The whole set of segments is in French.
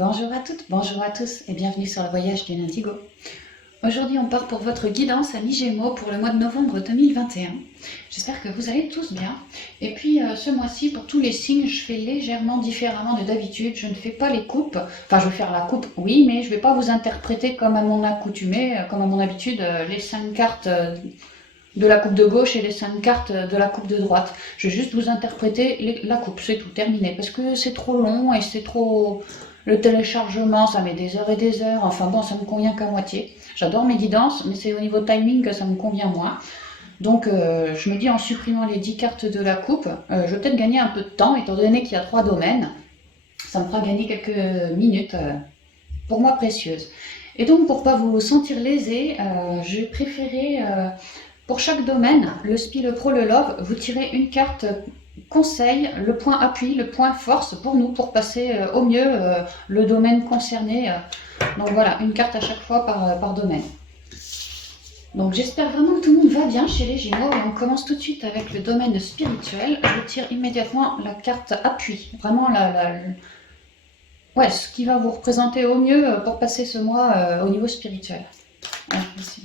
Bonjour à toutes, bonjour à tous et bienvenue sur le voyage du Indigo. Aujourd'hui on part pour votre guidance à mi-Gémeaux pour le mois de novembre 2021. J'espère que vous allez tous bien. Et puis ce mois-ci pour tous les signes je fais légèrement différemment de d'habitude. Je ne fais pas les coupes, enfin je vais faire la coupe oui, mais je ne vais pas vous interpréter comme à mon accoutumée, comme à mon habitude, les 5 cartes de la coupe de gauche et les 5 cartes de la coupe de droite. Je vais juste vous interpréter la coupe, c'est tout, terminé. Parce que c'est trop long et c'est trop... Le téléchargement, ça met des heures et des heures. Enfin bon, ça me convient qu'à moitié. J'adore mes guidances, mais c'est au niveau timing que ça me convient moins. Donc je me dis en supprimant les 10 cartes de la coupe, je vais peut-être gagner un peu de temps, étant donné qu'il y a 3 domaines. Ça me fera gagner quelques minutes, pour moi précieuses. Et donc pour pas vous sentir lésé, j'ai préféré... pour chaque domaine, le SPI, le Pro, le Love, vous tirez une carte conseil, le point appui, le point force pour nous, pour passer au mieux le domaine concerné. Donc voilà, une carte à chaque fois par domaine. Donc j'espère vraiment que tout le monde va bien chez les Gémeaux et on commence tout de suite avec le domaine spirituel. Je tire immédiatement la carte appui, vraiment ouais, ce qui va vous représenter au mieux pour passer ce mois au niveau spirituel. Voilà, ici.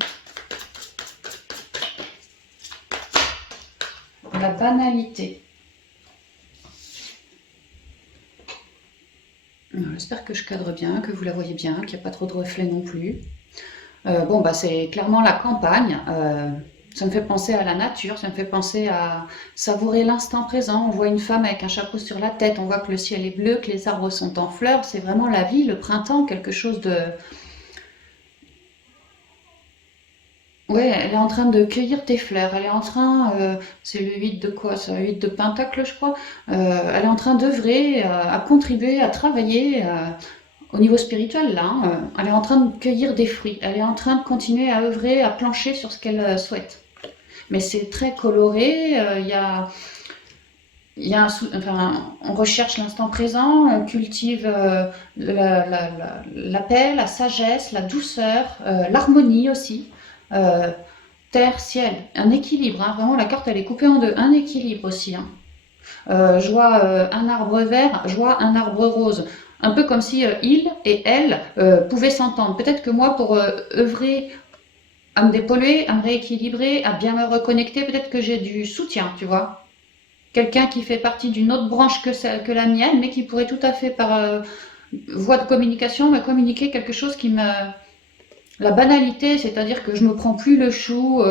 La banalité. J'espère que je cadre bien, que vous la voyez bien, qu'il n'y a pas trop de reflets non plus. Bon, bah, c'est clairement la campagne. Ça me fait penser à la nature, ça me fait penser à savourer l'instant présent. On voit une femme avec un chapeau sur la tête, on voit que le ciel est bleu, que les arbres sont en fleurs. C'est vraiment la vie, le printemps, quelque chose de... Ouais, elle est en train de cueillir tes fleurs. Elle est en train, c'est le 8 de quoi? C'est le 8 de Pentacle, je crois. Elle est en train d'œuvrer, à contribuer, à travailler au niveau spirituel, là. Elle est en train de cueillir des fruits. Elle est en train de continuer à œuvrer, à plancher sur ce qu'elle souhaite. Mais c'est très coloré. Enfin, on recherche l'instant présent, on cultive la paix, la sagesse, la douceur, l'harmonie aussi. Euh, terre, ciel, un équilibre, hein, vraiment la carte elle est coupée en deux, un équilibre aussi. Hein. Je vois un arbre vert, je vois un arbre rose. Un peu comme si il et elle pouvaient s'entendre. Peut-être que moi, pour œuvrer à me dépolluer, à me rééquilibrer, à bien me reconnecter, peut-être que j'ai du soutien, tu vois. Quelqu'un qui fait partie d'une autre branche que la mienne, mais qui pourrait tout à fait, par voie de communication, me communiquer quelque chose qui me... La banalité, c'est-à-dire que je me prends plus le chou,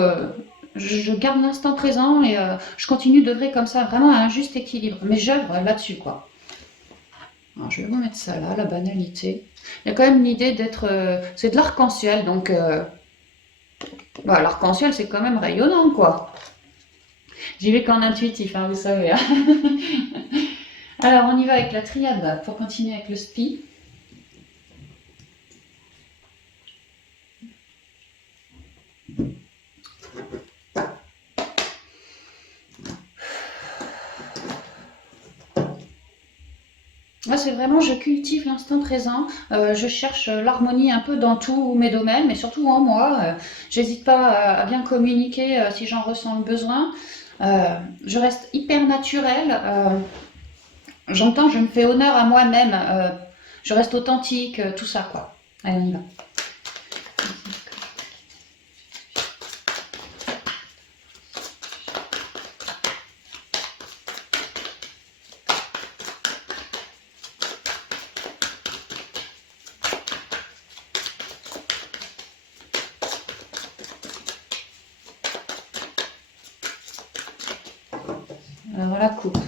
je garde l'instant présent et je continue d'œuvrer comme ça, vraiment à un juste équilibre. Mais j'œuvre là-dessus, quoi. Alors, je vais vous mettre ça là, la banalité. Il y a quand même l'idée d'être... c'est de l'arc-en-ciel, donc... bah, l'arc-en-ciel, c'est quand même rayonnant, quoi. J'y vais qu'en intuitif, hein, vous savez. Hein. Alors, on y va avec la triade pour continuer avec le SPI. Moi, c'est vraiment, je cultive l'instant présent, je cherche l'harmonie un peu dans tous mes domaines, mais surtout en moi. J'hésite pas à bien communiquer si j'en ressens le besoin. Je reste hyper naturelle. J'entends, je me fais honneur à moi-même. Je reste authentique, tout ça, quoi. Allez, on y va. Alors, la coupe.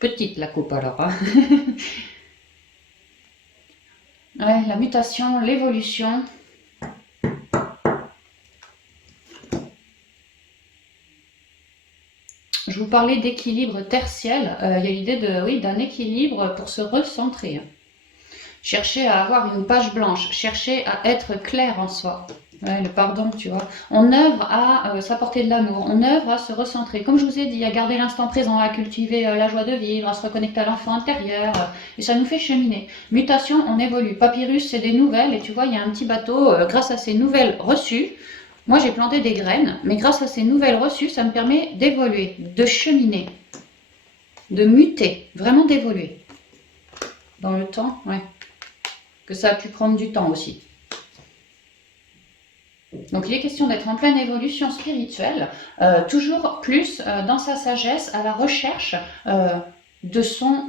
Petite, la coupe, alors. Hein. Ouais, la mutation, l'évolution. Je vous parlais d'équilibre tertiel. Il y a l'idée de, oui, d'un équilibre pour se recentrer. Chercher à avoir une page blanche, chercher à être clair en soi. Ouais, le pardon, tu vois. On œuvre à s'apporter de l'amour, on œuvre à se recentrer. Comme je vous ai dit, à garder l'instant présent, à cultiver la joie de vivre, à se reconnecter à l'enfant intérieur. Et ça nous fait cheminer. Mutation, on évolue. Papyrus, c'est des nouvelles. Et tu vois, il y a un petit bateau, grâce à ces nouvelles reçues. Moi, j'ai planté des graines, mais grâce à ces nouvelles reçues, ça me permet d'évoluer, de cheminer, de muter, vraiment d'évoluer. Dans le temps, ouais. que ça a pu prendre du temps aussi. Donc il est question d'être en pleine évolution spirituelle, toujours plus dans sa sagesse, à la recherche de son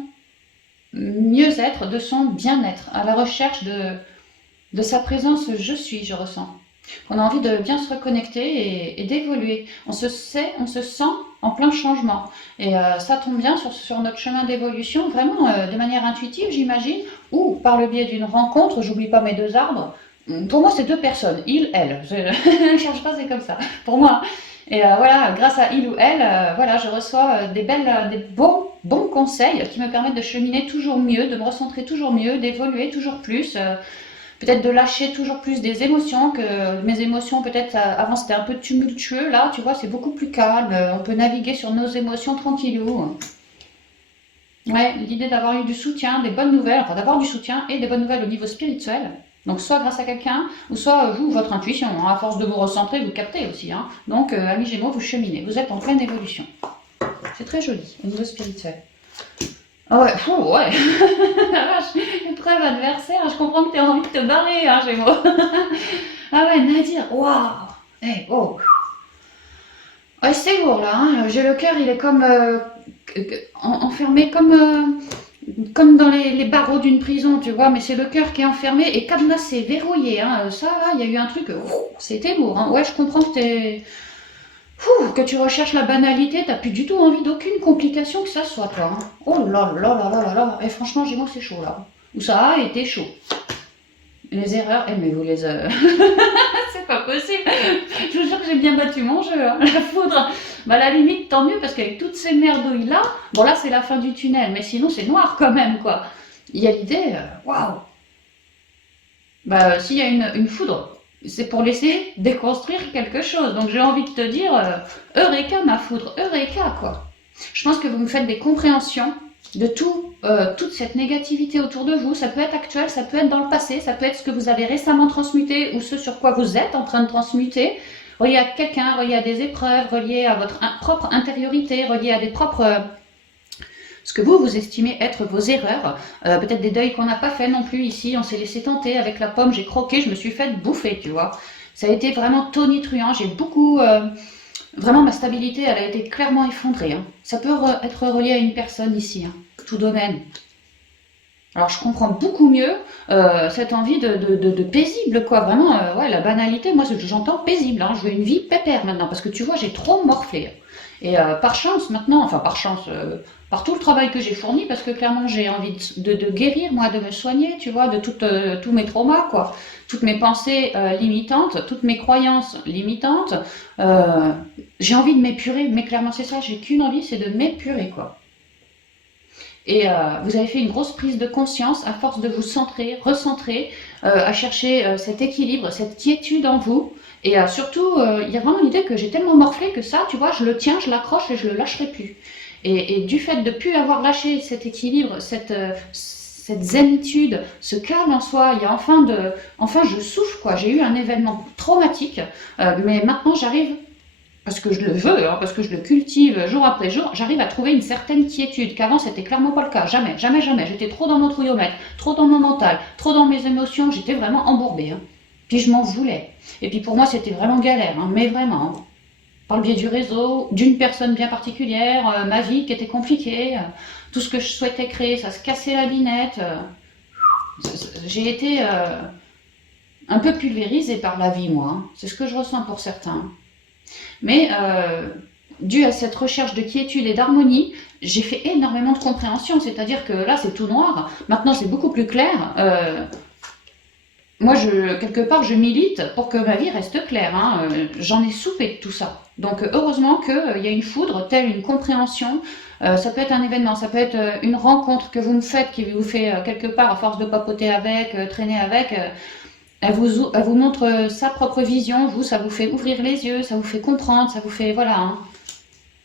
mieux-être, de son bien-être, à la recherche de sa présence je suis, je ressens. On a envie de bien se reconnecter et d'évoluer. On se sent en plein changement. Et ça tombe bien sur notre chemin d'évolution, vraiment de manière intuitive, j'imagine, ou par le biais d'une rencontre, j'oublie pas mes deux arbres. Pour moi, c'est deux personnes, il, elle. Je ne cherche pas, c'est comme ça. Pour moi. Et voilà, grâce à il ou elle, voilà, je reçois des bons conseils qui me permettent de cheminer toujours mieux, de me recentrer toujours mieux, d'évoluer toujours plus. Peut-être de lâcher toujours plus des émotions, que mes émotions peut-être avant c'était un peu tumultueux, là tu vois c'est beaucoup plus calme, on peut naviguer sur nos émotions tranquillou. Ouais, l'idée d'avoir eu du soutien, des bonnes nouvelles, enfin d'avoir du soutien et des bonnes nouvelles au niveau spirituel, donc soit grâce à quelqu'un, ou soit vous, votre intuition, hein, à force de vous recentrer, vous captez aussi, hein. Donc amis Gémeaux, vous cheminez, vous êtes en pleine évolution. C'est très joli au niveau spirituel. Ah ouais, ouais. La vache, épreuve adversaire, je comprends que tu as envie de te barrer, hein, Gémeaux. Ah ouais, Nadir, waouh. Hey, oh. Ouais, c'est lourd là, hein. J'ai le cœur, il est comme enfermé, comme dans les barreaux d'une prison, tu vois, mais c'est le cœur qui est enfermé et cadenassé, verrouillé, hein. Ça, là, il y a eu un truc, c'était lourd, hein. Ouais, je comprends que tu recherches la banalité, t'as plus du tout envie d'aucune complication que ça soit, toi, hein. Oh là là là là là là. Et franchement, Gémeaux, c'est chaud là. Ou ça a été chaud. Les erreurs, mais vous les... c'est pas possible. Je vous jure que j'ai bien battu mon jeu, hein. La foudre. Bah, à la limite, tant mieux, parce qu'avec toutes ces merdouilles là, bon là, c'est la fin du tunnel, mais sinon, c'est noir quand même, quoi. Il y a l'idée, waouh. Bah, s'il y a une foudre, c'est pour laisser déconstruire quelque chose. Donc j'ai envie de te dire, Eureka ma foudre, Eureka quoi. Je pense que vous me faites des compréhensions de toute cette négativité autour de vous. Ça peut être actuel, ça peut être dans le passé, ça peut être ce que vous avez récemment transmuté ou ce sur quoi vous êtes en train de transmuter. Relié à quelqu'un, relié à des épreuves, relié à votre propre intériorité, relié à des propres... ce que vous estimez être vos erreurs, peut-être des deuils qu'on n'a pas fait non plus ici, on s'est laissé tenter avec la pomme, j'ai croqué, je me suis fait bouffer, tu vois. Ça a été vraiment tonitruant, j'ai beaucoup... vraiment ma stabilité, elle a été clairement effondrée, hein. Ça peut être relié à une personne ici, hein, tout domaine. Alors je comprends beaucoup mieux cette envie de paisible, quoi, vraiment, ouais, la banalité, moi j'entends paisible, hein. Je veux une vie pépère maintenant, parce que tu vois, j'ai trop morflé. Et par chance maintenant, enfin par chance, par tout le travail que j'ai fourni, parce que clairement j'ai envie de guérir, moi, de me soigner, tu vois, de tous mes traumas, quoi, toutes mes pensées limitantes, toutes mes croyances limitantes, j'ai envie de m'épurer, mais clairement c'est ça, j'ai qu'une envie, c'est de m'épurer, quoi. Et vous avez fait une grosse prise de conscience à force de vous centrer, recentrer, à chercher cet équilibre, cette quiétude en vous. Et surtout, il y a vraiment l'idée que j'ai tellement morflé que ça, tu vois, je le tiens, je l'accroche et je le lâcherai plus. Et du fait de ne plus avoir lâché cet équilibre, cette zénitude, ce calme en soi, il y a enfin je souffle, quoi. J'ai eu un événement traumatique, mais maintenant j'arrive, parce que je le veux, hein, parce que je le cultive jour après jour, j'arrive à trouver une certaine quiétude, qu'avant c'était clairement pas le cas, jamais, jamais, jamais. J'étais trop dans mon trouillomètre, trop dans mon mental, trop dans mes émotions, j'étais vraiment embourbée, hein. Puis je m'en voulais. Et puis pour moi c'était vraiment galère, hein, mais vraiment, hein. Par le biais du réseau, d'une personne bien particulière, ma vie qui était compliquée, tout ce que je souhaitais créer, ça se cassait la dinette. J'ai été un peu pulvérisée par la vie, moi, hein. C'est ce que je ressens pour certains. Mais dû à cette recherche de quiétude et d'harmonie, j'ai fait énormément de compréhension, c'est-à-dire que là c'est tout noir, maintenant c'est beaucoup plus clair. Moi, quelque part, je milite pour que ma vie reste claire, hein. J'en ai soupé de tout ça. Donc heureusement qu'il y a une foudre, telle une compréhension. Ça peut être un événement, ça peut être une rencontre que vous me faites, qui vous fait quelque part, à force de papoter avec, traîner avec, elle vous montre sa propre vision, vous, ça vous fait ouvrir les yeux, ça vous fait comprendre, ça vous fait, voilà, hein,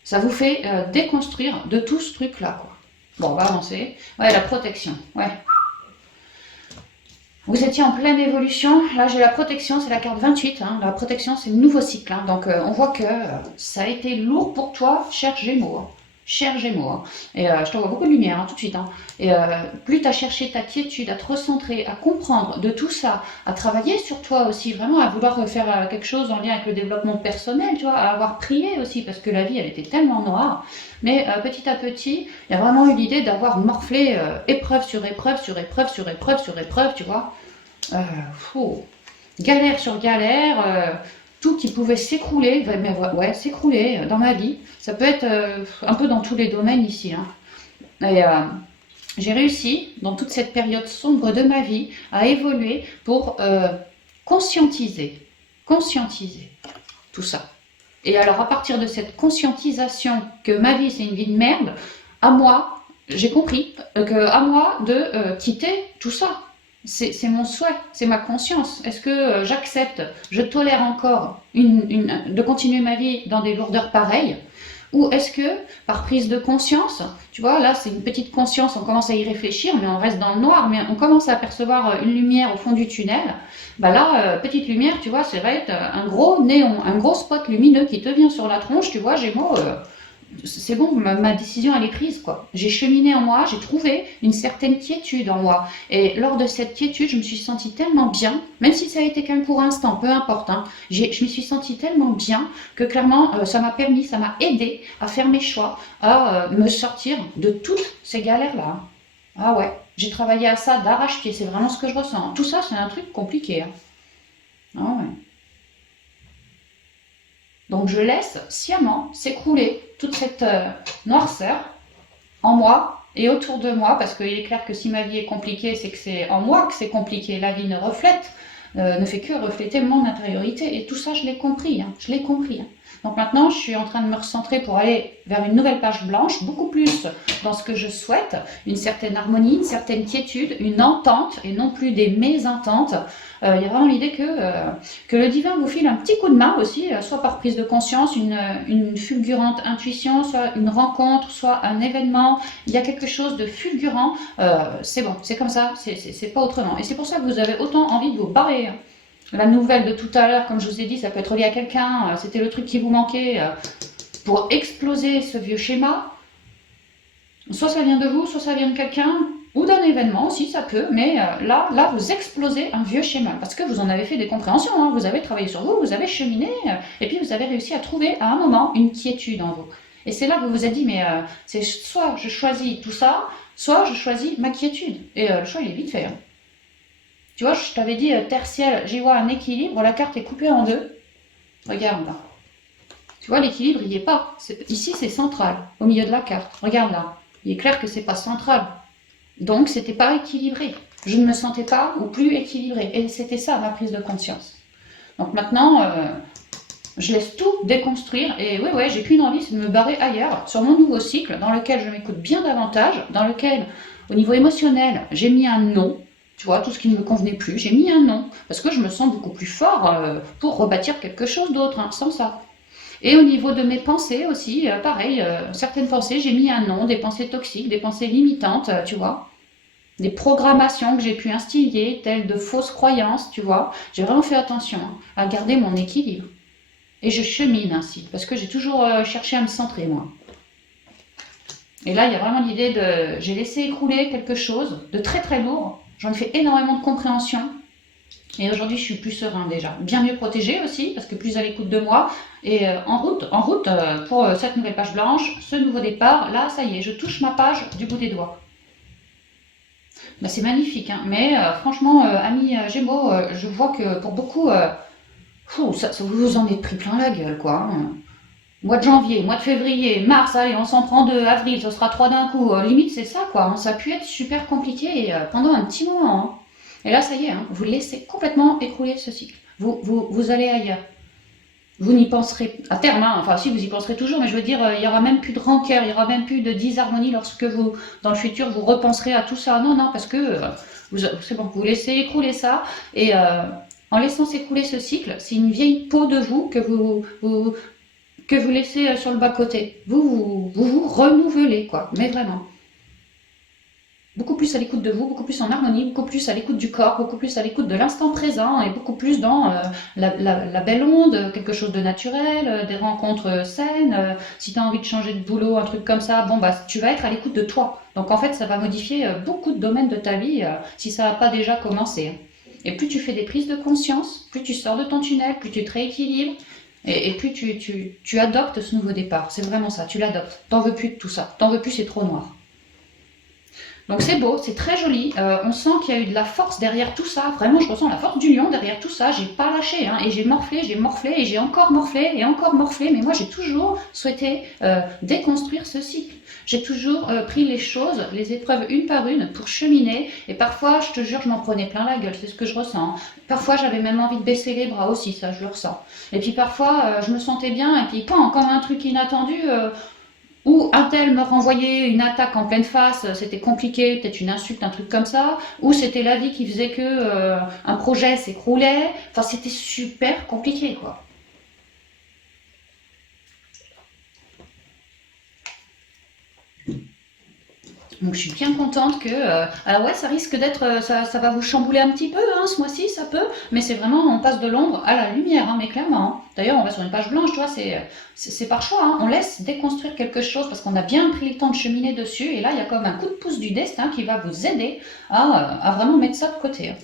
ça vous fait déconstruire de tout ce truc-là, quoi. Bon, on va avancer. Ouais, la protection, ouais. Vous étiez en pleine évolution, là j'ai la protection, c'est la carte 28, hein. La protection c'est le nouveau cycle, hein. Donc on voit que ça a été lourd pour toi, cher Gémeaux, hein. cher Gémeaux, hein. Et je t'envoie beaucoup de lumière, hein, tout de suite, hein. Et plus tu as cherché ta quiétude, à te recentrer, à comprendre de tout ça, à travailler sur toi aussi, vraiment à vouloir faire quelque chose en lien avec le développement personnel, tu vois, à avoir prié aussi, parce que la vie, elle était tellement noire. Mais petit à petit, il y a vraiment eu l'idée d'avoir morflé épreuve sur épreuve, sur épreuve, sur épreuve, sur épreuve, tu vois. Galère sur galère, tout qui pouvait s'écrouler, mais ouais, s'écrouler dans ma vie. Ça peut être un peu dans tous les domaines ici, hein. Et j'ai réussi, dans toute cette période sombre de ma vie, à évoluer pour conscientiser tout ça. Et alors, à partir de cette conscientisation que ma vie, c'est une vie de merde, à moi, j'ai compris que à moi de quitter tout ça. C'est mon souhait, c'est ma conscience. Est-ce que j'accepte, je tolère encore de continuer ma vie dans des lourdeurs pareilles? Ou est-ce que, par prise de conscience, tu vois, là c'est une petite conscience, on commence à y réfléchir, mais on reste dans le noir, mais on commence à apercevoir une lumière au fond du tunnel. Bah là, petite lumière, tu vois, ça va être un gros néon, un gros spot lumineux qui te vient sur la tronche, tu vois, Gémeaux, c'est bon, ma décision elle est prise, quoi. J'ai cheminé en moi, j'ai trouvé une certaine quiétude en moi. Et lors de cette quiétude, je me suis sentie tellement bien, même si ça a été qu'un court instant, peu importe, hein, je me suis sentie tellement bien que clairement, ça m'a permis, ça m'a aidé à faire mes choix, à me sortir de toutes ces galères-là. Ah ouais, j'ai travaillé à ça d'arrache-pied, c'est vraiment ce que je ressens. Tout ça, c'est un truc compliqué, hein. Ah ouais. Donc je laisse sciemment s'écrouler toute cette noirceur en moi et autour de moi, parce qu'il est clair que si ma vie est compliquée, c'est que c'est en moi que c'est compliqué. La vie ne fait que refléter mon intériorité. Et tout ça, je l'ai compris, hein, je l'ai compris, hein. Donc maintenant, je suis en train de me recentrer pour aller vers une nouvelle page blanche, beaucoup plus dans ce que je souhaite, une certaine harmonie, une certaine quiétude, une entente et non plus des mésententes. Il y a vraiment l'idée que le divin vous file un petit coup de main aussi, soit par prise de conscience, une fulgurante intuition, soit une rencontre, soit un événement. Il y a quelque chose de fulgurant. C'est bon, c'est comme ça, c'est pas autrement. Et c'est pour ça que vous avez autant envie de vous barrer. La nouvelle de tout à l'heure, comme je vous ai dit, ça peut être lié à quelqu'un, c'était le truc qui vous manquait pour exploser ce vieux schéma. Soit ça vient de vous, soit ça vient de quelqu'un, ou d'un événement aussi, ça peut, mais là, vous explosez un vieux schéma, parce que vous en avez fait des compréhensions, hein, vous avez travaillé sur vous, vous avez cheminé, et puis vous avez réussi à trouver à un moment une quiétude en vous. Et c'est là que vous vous êtes dit, mais c'est soit je choisis tout ça, soit je choisis ma quiétude. Et le choix, il est vite fait, hein. Tu vois, je t'avais dit terre-ciel, j'y vois un équilibre, la carte est coupée en deux. Regarde là. Tu vois, l'équilibre, il n'y est pas. Ici, c'est central, au milieu de la carte. Regarde là. Il est clair que c'est pas central. Donc, c'était pas équilibré. Je ne me sentais pas ou plus équilibrée. Et c'était ça, ma prise de conscience. Donc maintenant, je laisse tout déconstruire. Et ouais, j'ai qu'une envie, c'est de me barrer ailleurs, sur mon nouveau cycle, dans lequel je m'écoute bien davantage, dans lequel, au niveau émotionnel, j'ai mis un non. Tu vois, tout ce qui ne me convenait plus, j'ai mis un non. Parce que je me sens beaucoup plus fort pour rebâtir quelque chose d'autre, hein, sans ça. Et au niveau de mes pensées aussi, pareil, certaines pensées, j'ai mis un non, des pensées toxiques, des pensées limitantes, tu vois. Des programmations que j'ai pu instiller, telles de fausses croyances, tu vois. J'ai vraiment fait attention à garder mon équilibre. Et je chemine ainsi, parce que j'ai toujours cherché à me centrer, moi. Et là, il y a vraiment l'idée de... J'ai laissé écrouler quelque chose de très très lourd. J'en ai fait énormément de compréhension. Et aujourd'hui, je suis plus serein déjà. Bien mieux protégée aussi, parce que plus à l'écoute de moi. Et en route pour cette nouvelle page blanche, ce nouveau départ. Là, ça y est, je touche ma page du bout des doigts. Ben, c'est magnifique, hein. Mais franchement, amis Gémeaux, je vois que pour beaucoup, ça, vous vous en êtes pris plein la gueule, quoi, hein. Mois de janvier, mois de février, mars, allez, on s'en prend 2, avril, ce sera 3 d'un coup. Limite, c'est ça, quoi, hein. Ça a pu être super compliqué pendant un petit moment, hein. Et là, ça y est, hein, vous laissez complètement écrouler ce cycle. Vous allez ailleurs. Vous n'y penserez à terme, hein. Enfin si, vous y penserez toujours, mais je veux dire, il n'y aura même plus de rancœur, il n'y aura même plus de disharmonie lorsque vous, dans le futur, vous repenserez à tout ça. Non, parce que c'est bon, vous laissez écrouler ça, et en laissant s'écouler ce cycle, c'est une vieille peau de vous que vous laissez sur le bas-côté. Vous renouvelez, quoi, mais vraiment. beaucoup plus à l'écoute de vous, beaucoup plus en harmonie, beaucoup plus à l'écoute du corps, beaucoup plus à l'écoute de l'instant présent et beaucoup plus dans la belle onde, quelque chose de naturel, des rencontres saines. Si tu as envie de changer de boulot, un truc comme ça, bon bah tu vas être à l'écoute de toi. Donc en fait, ça va modifier beaucoup de domaines de ta vie si ça n'a pas déjà commencé. Et plus tu fais des prises de conscience, plus tu sors de ton tunnel, plus tu te rééquilibres, et plus tu adoptes ce nouveau départ. C'est vraiment ça, tu l'adoptes. T'en veux plus de tout ça. T'en veux plus, c'est trop noir. Donc c'est beau, c'est très joli. On sent qu'il y a eu de la force derrière tout ça. Vraiment, je ressens la force du lion derrière tout ça. J'ai pas lâché, hein, et j'ai morflé, et j'ai encore morflé, et encore morflé. Mais moi, j'ai toujours souhaité déconstruire ce cycle. J'ai toujours pris les choses, les épreuves une par une pour cheminer. Et parfois, je te jure, je m'en prenais plein la gueule. C'est ce que je ressens. Parfois, j'avais même envie de baisser les bras aussi, ça, je le ressens. Et puis parfois, je me sentais bien, et puis, pan, comme un truc inattendu. Ou un tel me renvoyait une attaque en pleine face, c'était compliqué, peut-être une insulte, un truc comme ça, ou c'était la vie qui faisait que un projet s'écroulait, enfin c'était super compliqué quoi. Donc je suis bien contente que... alors ouais, ça risque d'être... ça va vous chambouler un petit peu, hein, ce mois-ci, ça peut. Mais c'est vraiment, on passe de l'ombre à la lumière, hein, mais clairement. Hein. D'ailleurs, on va sur une page blanche, tu vois, c'est par choix. Hein. On laisse déconstruire quelque chose parce qu'on a bien pris le temps de cheminer dessus. Et là, il y a comme un coup de pouce du destin qui va vous aider à vraiment mettre ça de côté.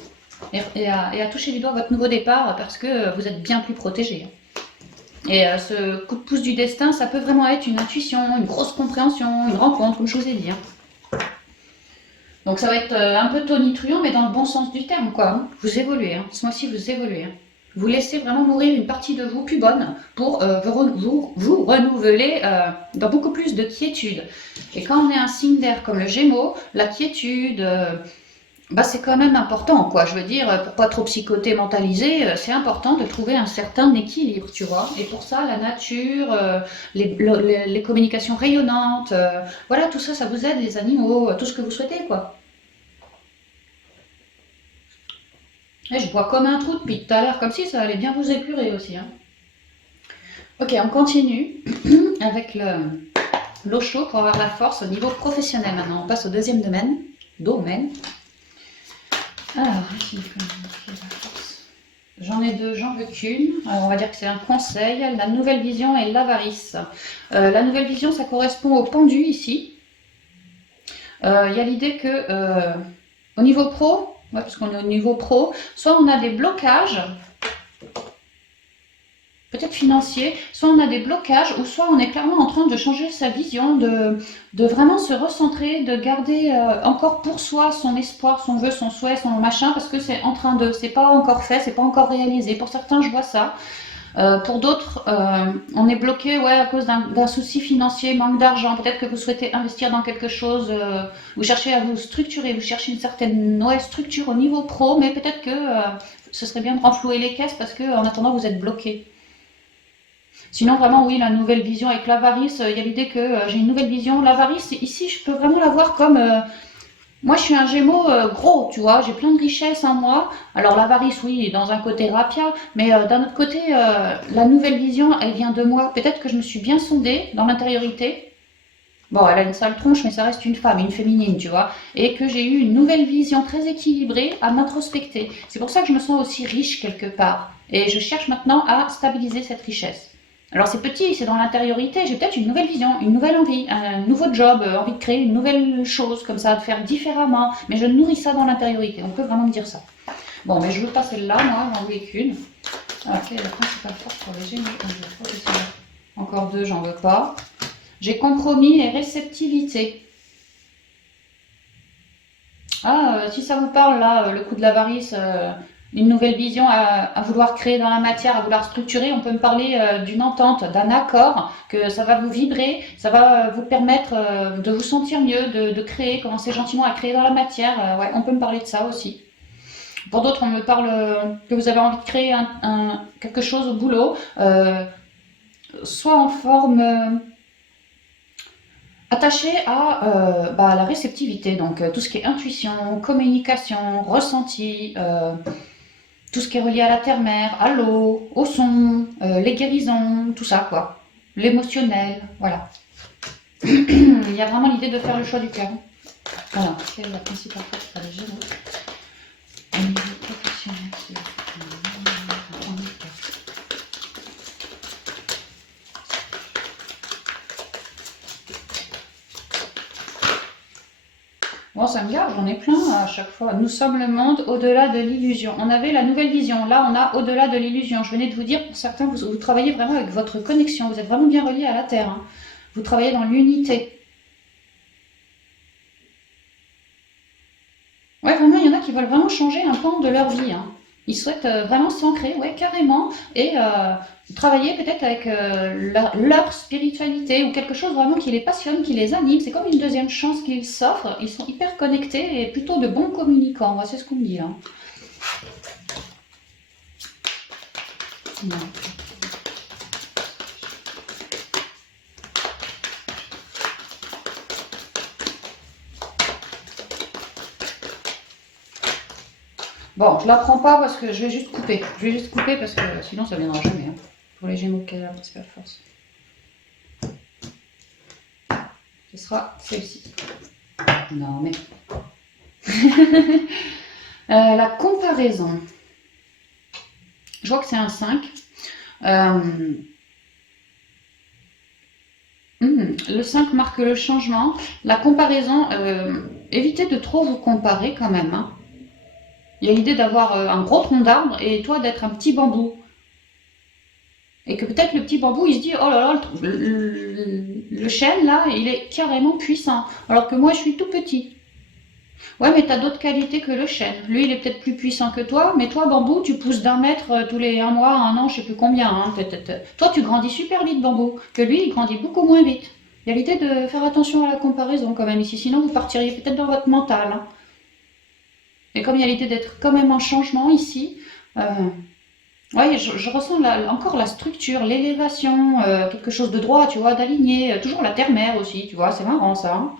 Hein. Et à toucher du doigt votre nouveau départ parce que vous êtes bien plus protégé. Hein. Et ce coup de pouce du destin, ça peut vraiment être une intuition, une grosse compréhension, une rencontre, comme je vous ai dit. Hein. Donc ça va être un peu tonitruant, mais dans le bon sens du terme, quoi. Hein. Vous évoluez, hein. Ce mois-ci, vous évoluez. Hein. Vous laissez vraiment mourir une partie de vous plus bonne pour vous renouveler dans beaucoup plus de quiétude. Et quand on est un signe d'air comme le Gémeaux, la quiétude, bah c'est quand même important, quoi. Je veux dire, pour pas trop psychoter, mentaliser, c'est important de trouver un certain équilibre, tu vois. Et pour ça, la nature, les communications rayonnantes, voilà, tout ça, ça vous aide, les animaux, tout ce que vous souhaitez, quoi. Et je bois comme un trou depuis tout à l'heure, comme si ça allait bien vous épurer aussi. Hein. Ok, on continue avec l'eau chaude pour avoir la force au niveau professionnel. Maintenant, on passe au deuxième domaine. Alors, ici, la force. J'en ai deux, j'en veux qu'une. On va dire que c'est un conseil. La nouvelle vision et l'avarice. La nouvelle vision, ça correspond au pendu ici. Il y a l'idée que au niveau pro, ouais, parce qu'on est au niveau pro, soit on a des blocages, peut-être financiers, soit on a des blocages, ou soit on est clairement en train de changer sa vision, de vraiment se recentrer, de garder encore pour soi son espoir, son vœu, son souhait, son machin, parce que c'est en train de, c'est pas encore fait, c'est pas encore réalisé. Pour certains, je vois ça. Pour d'autres, on est bloqué ouais, à cause d'un souci financier, manque d'argent. Peut-être que vous souhaitez investir dans quelque chose, vous cherchez à vous structurer, vous cherchez une certaine structure au niveau pro, mais peut-être que ce serait bien de renflouer les caisses parce que en attendant, vous êtes bloqué. Sinon, vraiment, oui, la nouvelle vision avec l'avarice, il y a l'idée que j'ai une nouvelle vision. L'avarice, ici, je peux vraiment la voir comme... moi, je suis un Gémeaux gros, tu vois, j'ai plein de richesses en moi. Alors, l'avarice, oui, dans un côté rapia, mais d'un autre côté, la nouvelle vision, elle vient de moi. Peut-être que je me suis bien sondée dans l'intériorité. Bon, elle a une sale tronche, mais ça reste une femme, une féminine, tu vois. Et que j'ai eu une nouvelle vision très équilibrée à m'introspecter. C'est pour ça que je me sens aussi riche quelque part. Et je cherche maintenant à stabiliser cette richesse. Alors c'est petit, c'est dans l'intériorité, j'ai peut-être une nouvelle vision, une nouvelle envie, un nouveau job, envie de créer une nouvelle chose comme ça, de faire différemment, mais je nourris ça dans l'intériorité, on peut vraiment me dire ça. Bon, mais je veux pas celle-là, moi, j'en veux qu'une. Alors, quelle est la principale force pour les Gémeaux? Encore deux, j'en veux pas. J'ai compromis et réceptivité. Ah, si ça vous parle là, le coup de l'avarice, une nouvelle vision à vouloir créer dans la matière, à vouloir structurer, on peut me parler d'une entente, d'un accord, que ça va vous vibrer, ça va vous permettre de vous sentir mieux, de créer, commencer gentiment à créer dans la matière. Ouais, on peut me parler de ça aussi. Pour d'autres, on me parle que vous avez envie de créer quelque chose au boulot, soit en forme attachée à la réceptivité, donc tout ce qui est intuition, communication, ressenti, tout ce qui est relié à la terre-mère, à l'eau, au son, les guérisons, tout ça quoi. L'émotionnel, voilà. Il y a vraiment l'idée de faire le choix du cœur. Voilà, c'est la principale force pour les Gémeaux. Au niveau professionnel, c'est... Bon, ça me garde, j'en ai plein à chaque fois. Nous sommes le monde au-delà de l'illusion. On avait la nouvelle vision, là on a au-delà de l'illusion. Je venais de vous dire, pour certains, vous travaillez vraiment avec votre connexion, vous êtes vraiment bien reliés à la Terre. Hein. Vous travaillez dans l'unité. Ouais, vraiment, il y en a qui veulent vraiment changer un pan de leur vie. Hein. Ils souhaitent vraiment s'ancrer, ouais, carrément, et travailler peut-être avec leur spiritualité ou quelque chose vraiment qui les passionne, qui les anime. C'est comme une deuxième chance qu'ils s'offrent. Ils sont hyper connectés et plutôt de bons communicants. C'est ce qu'on me dit là. Non. Bon, je la prends pas parce que je vais juste couper. Je vais juste couper parce que sinon ça viendra jamais. Hein. Pour les Gémeaux qui a la principale force. Ce sera celle-ci. Non mais... la comparaison. Je vois que c'est un 5. Le 5 marque le changement. La comparaison, évitez de trop vous comparer quand même. Hein. Il y a l'idée d'avoir un gros tronc d'arbre et toi d'être un petit bambou. Et que peut-être le petit bambou, il se dit, oh là là, le chêne, là, il est carrément puissant. Alors que moi, je suis tout petit. Ouais, mais tu as d'autres qualités que le chêne. Lui, il est peut-être plus puissant que toi, mais toi, bambou, tu pousses d'un mètre tous les 1 mois, 1 an, je sais plus combien. Hein. Toi, tu grandis super vite, bambou. Que lui, il grandit beaucoup moins vite. Il y a l'idée de faire attention à la comparaison quand même ici, sinon vous partiriez peut-être dans votre mental. Hein. Et comme il y a l'idée d'être quand même en changement ici, oui, je ressens encore la structure, l'élévation, quelque chose de droit, tu vois, d'aligné, toujours la terre-mère aussi, tu vois, c'est marrant ça. Hein.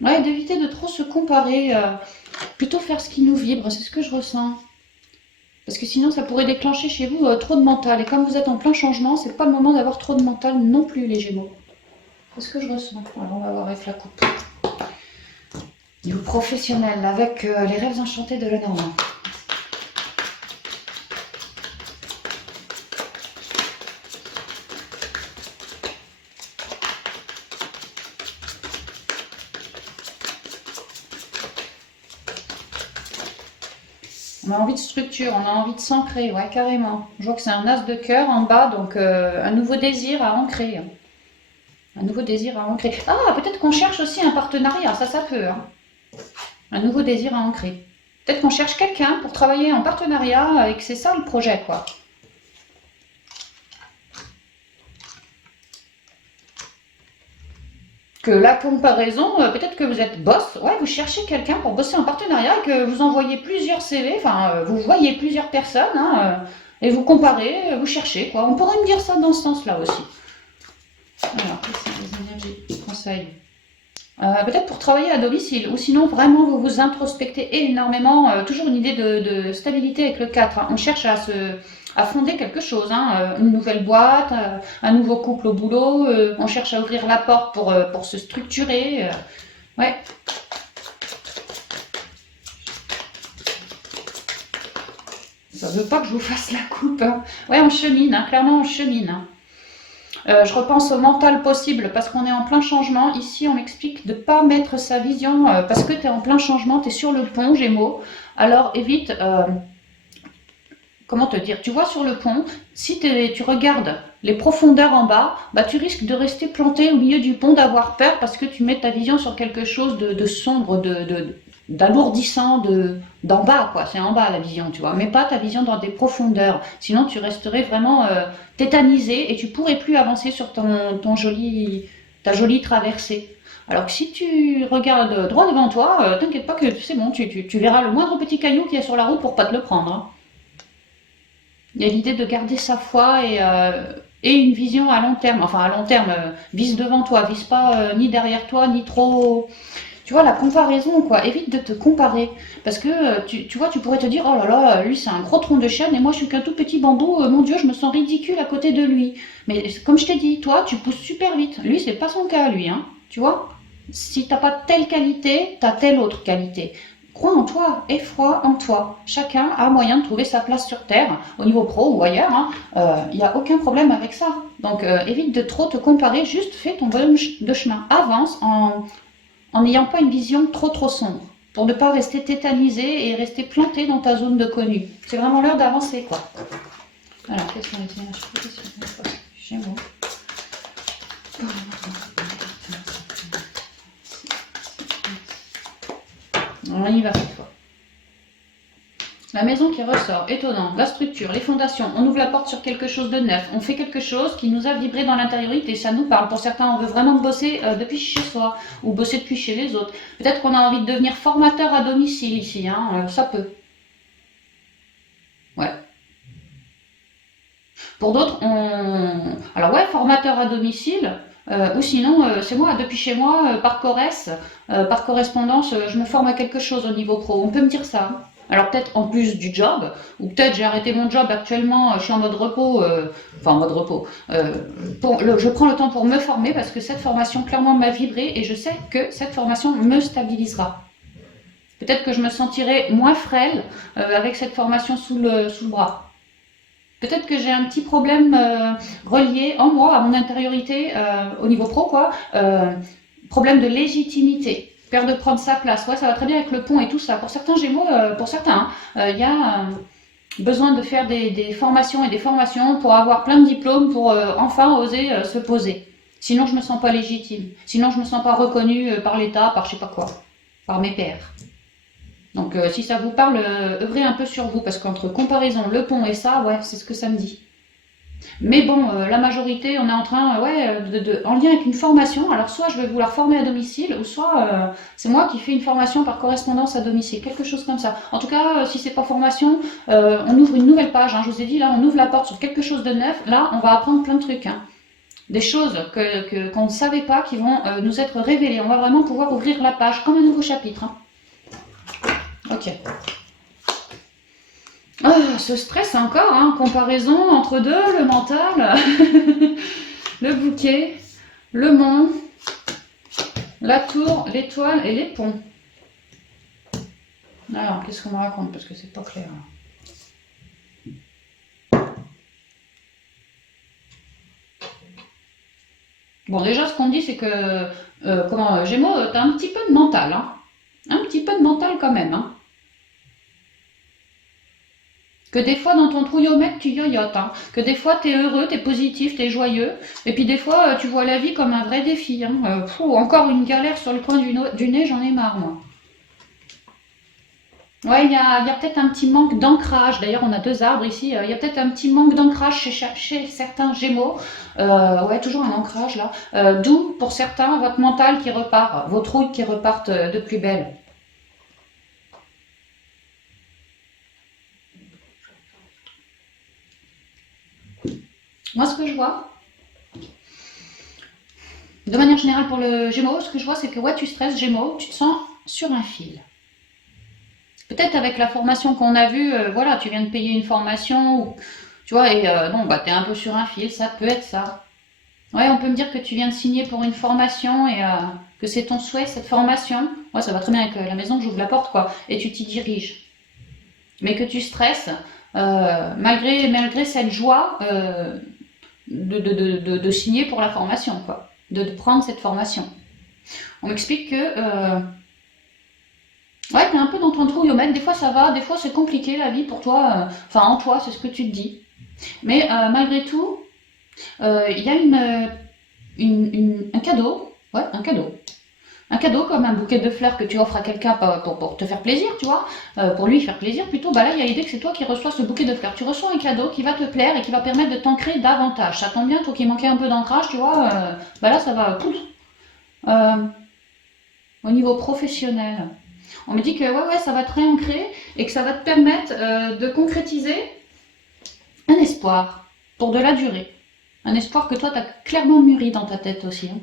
Ouais, d'éviter de trop se comparer, plutôt faire ce qui nous vibre, c'est ce que je ressens. Parce que sinon, ça pourrait déclencher chez vous trop de mental. Et comme vous êtes en plein changement, c'est pas le moment d'avoir trop de mental non plus, les Gémeaux. C'est ce que je ressens. Alors, on va voir avec la coupe. Niveau professionnel, avec les rêves enchantés de Lenormand. On a envie de structure, on a envie de s'ancrer, ouais, carrément. Je vois que c'est un as de cœur en bas, donc un nouveau désir à ancrer. Un nouveau désir à ancrer. Ah, peut-être qu'on cherche aussi un partenariat, ça peut. Hein. Un nouveau désir à ancrer. Peut-être qu'on cherche quelqu'un pour travailler en partenariat et que c'est ça le projet, quoi. Que la comparaison, peut-être que vous êtes boss, ouais, vous cherchez quelqu'un pour bosser en partenariat, que vous envoyez plusieurs CV, enfin, vous voyez plusieurs personnes, hein, et vous comparez, vous cherchez, quoi. On pourrait me dire ça dans ce sens-là aussi. Alors, quelles sont les énergies, conseils peut-être pour travailler à domicile, ou sinon vraiment vous vous introspectez énormément, toujours une idée de stabilité avec le 4. Hein. On cherche à fonder quelque chose, hein, une nouvelle boîte, un nouveau couple au boulot, on cherche à ouvrir la porte pour se structurer. Ouais. Ça veut pas que je vous fasse la coupe. Hein. Ouais, on chemine, hein, clairement on chemine. Hein. Je repense au mental possible parce qu'on est en plein changement. Ici, on m'explique de ne pas mettre sa vision parce que tu es en plein changement, tu es sur le pont, Gémeaux. Alors évite, comment te dire, tu vois sur le pont, si tu regardes les profondeurs en bas, bah, tu risques de rester planté au milieu du pont, d'avoir peur parce que tu mets ta vision sur quelque chose de sombre, d'alourdissant, d'en bas, quoi. C'est en bas la vision, tu vois. Mais pas ta vision dans des profondeurs. Sinon, tu resterais vraiment tétanisé et tu pourrais plus avancer sur ta jolie traversée. Alors que si tu regardes droit devant toi, t'inquiète pas que c'est bon, tu verras le moindre petit caillou qu'il y a sur la route pour pas te le prendre. Hein. Il y a l'idée de garder sa foi et une vision à long terme. Enfin, à long terme, vise devant toi, vise pas ni derrière toi, ni trop... Tu vois, la comparaison, quoi. Évite de te comparer. Parce que, tu vois, tu pourrais te dire, oh là là, lui, c'est un gros tronc de chêne et moi, je suis qu'un tout petit bambou. Mon Dieu, je me sens ridicule à côté de lui. Mais comme je t'ai dit, toi, tu pousses super vite. Lui, c'est pas son cas, lui, hein. Tu vois? Si t'as pas telle qualité, t'as telle autre qualité. Crois en toi et foi en toi. Chacun a moyen de trouver sa place sur Terre, au niveau pro ou ailleurs. Il n'y a aucun problème avec ça. Donc évite de trop te comparer, juste fais ton bonhomme de chemin. Avance en n'ayant pas une vision trop sombre. Pour ne pas rester tétanisé et rester planté dans ta zone de connu. C'est vraiment l'heure d'avancer, quoi. Alors, quels sont les tirages? Gémeaux. On y va cette fois. La maison qui ressort, étonnant, la structure, les fondations, on ouvre la porte sur quelque chose de neuf, on fait quelque chose qui nous a vibré dans l'intériorité, ça nous parle. Pour certains, on veut vraiment bosser depuis chez soi ou bosser depuis chez les autres. Peut-être qu'on a envie de devenir formateur à domicile ici, hein, ça peut. Ouais. Pour d'autres, alors ouais, formateur à domicile, ou sinon, c'est moi, depuis chez moi, par par correspondance, je me forme à quelque chose au niveau pro. On peut me dire ça. Alors peut-être en plus du job, ou peut-être j'ai arrêté mon job actuellement, je suis en mode repos, enfin en mode repos. Je prends le temps pour me former parce que cette formation clairement m'a vibré et je sais que cette formation me stabilisera. Peut-être que je me sentirai moins frêle avec cette formation sous le bras. Peut-être que j'ai un petit problème relié en moi, à mon intériorité, au niveau pro, quoi. Problème de légitimité. Peur de prendre sa place. Ouais, ça va très bien avec le pont et tout ça. Pour certains Gémeaux, pour certains, il y a besoin de faire des formations et des formations pour avoir plein de diplômes, pour enfin oser se poser. Sinon, je me sens pas légitime. Sinon, je me sens pas reconnue par l'État, par je sais pas quoi, par mes pairs. Donc si ça vous parle, œuvrez un peu sur vous, parce qu'entre comparaison, le pont et ça, ouais, c'est ce que ça me dit. Mais bon, la majorité, on est en train, en lien avec une formation, alors soit je vais vouloir former à domicile, ou soit c'est moi qui fais une formation par correspondance à domicile, quelque chose comme ça. En tout cas, si c'est pas formation, on ouvre une nouvelle page, hein, je vous ai dit, là, on ouvre la porte sur quelque chose de neuf, là, on va apprendre plein de trucs, hein. Des choses qu'on ne savait pas qui vont nous être révélées. On va vraiment pouvoir ouvrir la page comme un nouveau chapitre, hein. Ok. Ah, ce stress encore, hein, comparaison entre deux, le mental, le bouquet, le mont, la tour, l'étoile et les ponts. Alors, qu'est-ce qu'on me raconte? Parce que c'est pas clair. Bon, déjà, ce qu'on dit, c'est que, Gémeaux, t'as un petit peu de mental, hein. Un petit peu de mental quand même, hein. Que des fois, dans ton trouillomètre, tu yoyotes, hein. Que des fois, t'es heureux, t'es positif, t'es joyeux. Et puis des fois, tu vois la vie comme un vrai défi, hein. Encore une galère sur le coin du nez, j'en ai marre, moi. Ouais, il y a peut-être un petit manque d'ancrage. D'ailleurs, on a deux arbres ici. Il y a peut-être un petit manque d'ancrage chez certains Gémeaux. Ouais, toujours un ancrage là. D'où, pour certains, votre mental qui repart, vos trouilles qui repartent de plus belle. Moi, ce que je vois, de manière générale pour le Gémeaux, ce que je vois, c'est que ouais, tu stresses Gémeaux, tu te sens sur un fil. Peut-être avec la formation qu'on a vue, voilà, tu viens de payer une formation, ou, tu vois, et non, bah, t'es un peu sur un fil, ça peut être ça. Ouais, on peut me dire que tu viens de signer pour une formation et que c'est ton souhait, cette formation. Ouais, ça va très bien avec la maison, j'ouvre la porte, quoi, et tu t'y diriges. Mais que tu stresses, malgré cette joie de signer pour la formation, quoi, de prendre cette formation. On m'explique que ouais, t'es un peu dans ton trouillomètre, des fois ça va, des fois c'est compliqué la vie pour toi, enfin en toi, c'est ce que tu te dis. Mais malgré tout, il y a un cadeau, ouais, un cadeau. Un cadeau comme un bouquet de fleurs que tu offres à quelqu'un pour te faire plaisir, tu vois, pour lui faire plaisir plutôt. Bah là, il y a l'idée que c'est toi qui reçois ce bouquet de fleurs. Tu reçois un cadeau qui va te plaire et qui va permettre de t'ancrer davantage. Ça tombe bien, toi qui manquais un peu d'ancrage, tu vois, bah là, ça va, pouf, euh, au niveau professionnel. On me dit que ouais, ça va te réancrer et que ça va te permettre de concrétiser un espoir pour de la durée. Un espoir que toi, tu as clairement mûri dans ta tête aussi, hein.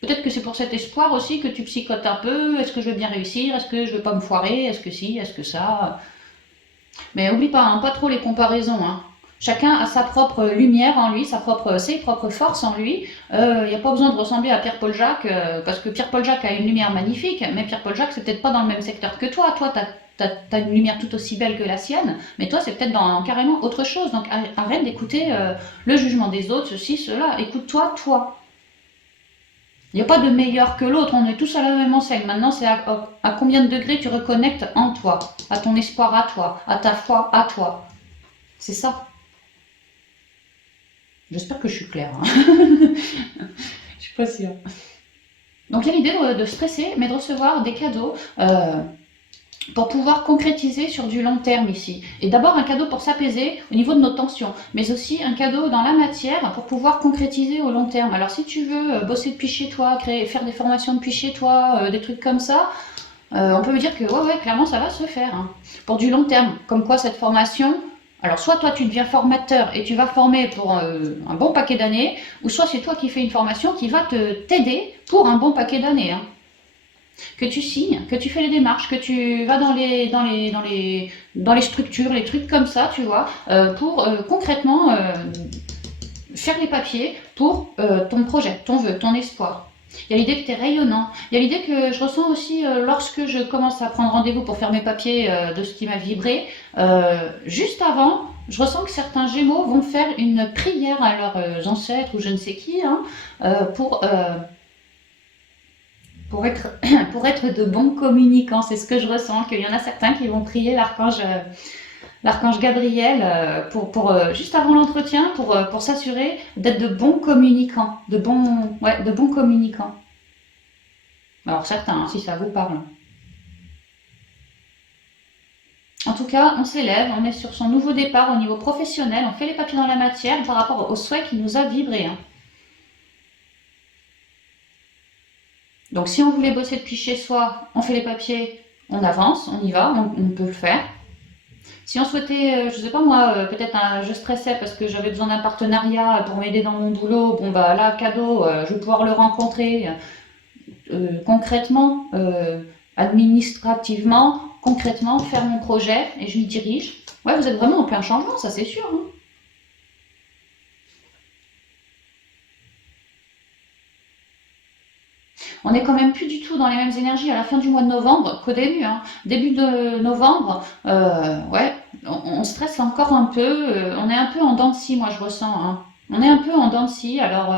Peut-être que c'est pour cet espoir aussi que tu psychotes un peu. Est-ce que je vais bien réussir? Est-ce que je vais pas me foirer? Est-ce que si? Est-ce que ça? Mais oublie pas, hein, pas trop les comparaisons, hein. Chacun a sa propre lumière en lui, ses propres forces en lui. Il n'y a pas besoin de ressembler à Pierre-Paul Jacques, parce que Pierre-Paul Jacques a une lumière magnifique, mais Pierre-Paul Jacques, c'est peut-être pas dans le même secteur que toi. Toi, t'as une lumière tout aussi belle que la sienne, mais toi, c'est peut-être dans carrément autre chose. Donc, arrête d'écouter le jugement des autres, ceci, cela. Écoute-toi, toi. Il n'y a pas de meilleur que l'autre, on est tous à la même enseigne. Maintenant, c'est à combien de degrés tu reconnectes en toi, à ton espoir à toi, à ta foi à toi. C'est ça. J'espère que je suis claire. Hein. Je suis pas sûre. Donc il y a l'idée de stresser, mais de recevoir des cadeaux pour pouvoir concrétiser sur du long terme ici. Et d'abord un cadeau pour s'apaiser au niveau de nos tensions, mais aussi un cadeau dans la matière pour pouvoir concrétiser au long terme. Alors si tu veux bosser depuis chez toi, faire des formations depuis chez toi, des trucs comme ça, on peut me dire que ouais, clairement ça va se faire. Hein. Pour du long terme, comme quoi cette formation, alors soit toi tu deviens formateur et tu vas former pour un bon paquet d'années, ou soit c'est toi qui fais une formation qui va t'aider pour un bon paquet d'années. Hein. Que tu signes, que tu fais les démarches, que tu vas dans les structures, les trucs comme ça, tu vois, pour concrètement faire les papiers pour ton projet, ton vœu, ton espoir. Il y a l'idée que tu es rayonnant. Il y a l'idée que je ressens aussi lorsque je commence à prendre rendez-vous pour faire mes papiers de ce qui m'a vibré. Juste avant, je ressens que certains Gémeaux vont faire une prière à leurs ancêtres ou je ne sais qui hein, pour être de bons communicants. C'est ce que je ressens, qu'il y en a certains qui vont prier l'archange Gabriel juste avant l'entretien pour s'assurer d'être de bons communicants, de bons communicants. Alors certains, hein, si ça vous parle. En tout cas, on s'élève, on est sur son nouveau départ au niveau professionnel, on fait les papiers dans la matière par rapport au souhait qui nous a vibré. Hein. Donc si on voulait bosser depuis chez soi, on fait les papiers, on avance, on y va, on peut le faire. Si on souhaitait, je sais pas moi, peut-être je stressais parce que j'avais besoin d'un partenariat pour m'aider dans mon boulot, bon bah là, cadeau, je vais pouvoir le rencontrer concrètement, administrativement, concrètement, faire mon projet et je m'y dirige. Ouais, vous êtes vraiment en plein changement, ça c'est sûr. Hein. On n'est quand même plus du tout dans les mêmes énergies à la fin du mois de novembre qu'au début. Hein. Début de novembre, ouais, on stresse encore un peu. On est un peu en dents de scie, moi je ressens. Hein. On est un peu en dents de scie. Alors,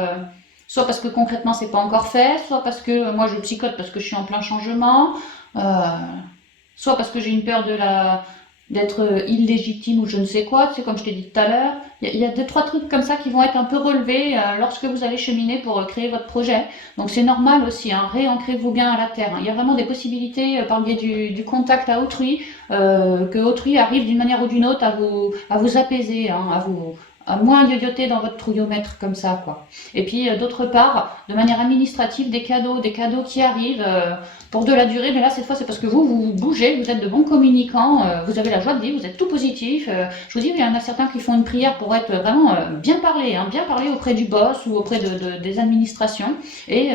soit parce que concrètement c'est pas encore fait, soit parce que moi je psychote parce que je suis en plein changement, soit parce que j'ai une peur d'être illégitime ou je ne sais quoi, tu sais, comme je t'ai dit tout à l'heure. Il y a deux, trois trucs comme ça qui vont être un peu relevés lorsque vous allez cheminer pour créer votre projet. Donc c'est normal aussi, hein, réancrez-vous bien à la terre. Hein. Il y a vraiment des possibilités par le biais du contact à autrui, que autrui arrive d'une manière ou d'une autre à vous apaiser, hein, à moins yoyoter dans votre trouillomètre comme ça, quoi. Et puis d'autre part, de manière administrative, des cadeaux qui arrivent pour de la durée, mais là cette fois c'est parce que vous bougez, vous êtes de bons communicants, vous avez la joie de vivre, vous êtes tout positif. Je vous dis, il y en a certains qui font une prière pour être vraiment bien parlé auprès du boss ou auprès des administrations et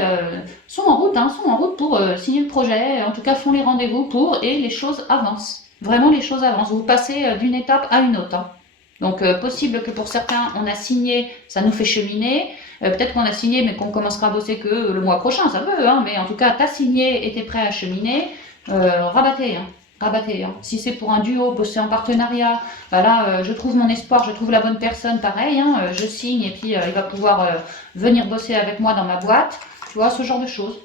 sont en route pour signer le projet, en tout cas font les rendez-vous pour et les choses avancent. Vraiment les choses avancent, vous passez d'une étape à une autre. Hein. Donc possible que pour certains on a signé, ça nous fait cheminer. Peut-être qu'on a signé mais qu'on commencera à bosser que le mois prochain, ça peut, hein, mais en tout cas t'as signé et t'es prêt à cheminer, rabattez. Hein. Rabattez. Hein. Si c'est pour un duo, bosser en partenariat, bah là je trouve mon espoir, je trouve la bonne personne, pareil, hein, je signe et puis il va pouvoir venir bosser avec moi dans ma boîte, tu vois, ce genre de choses.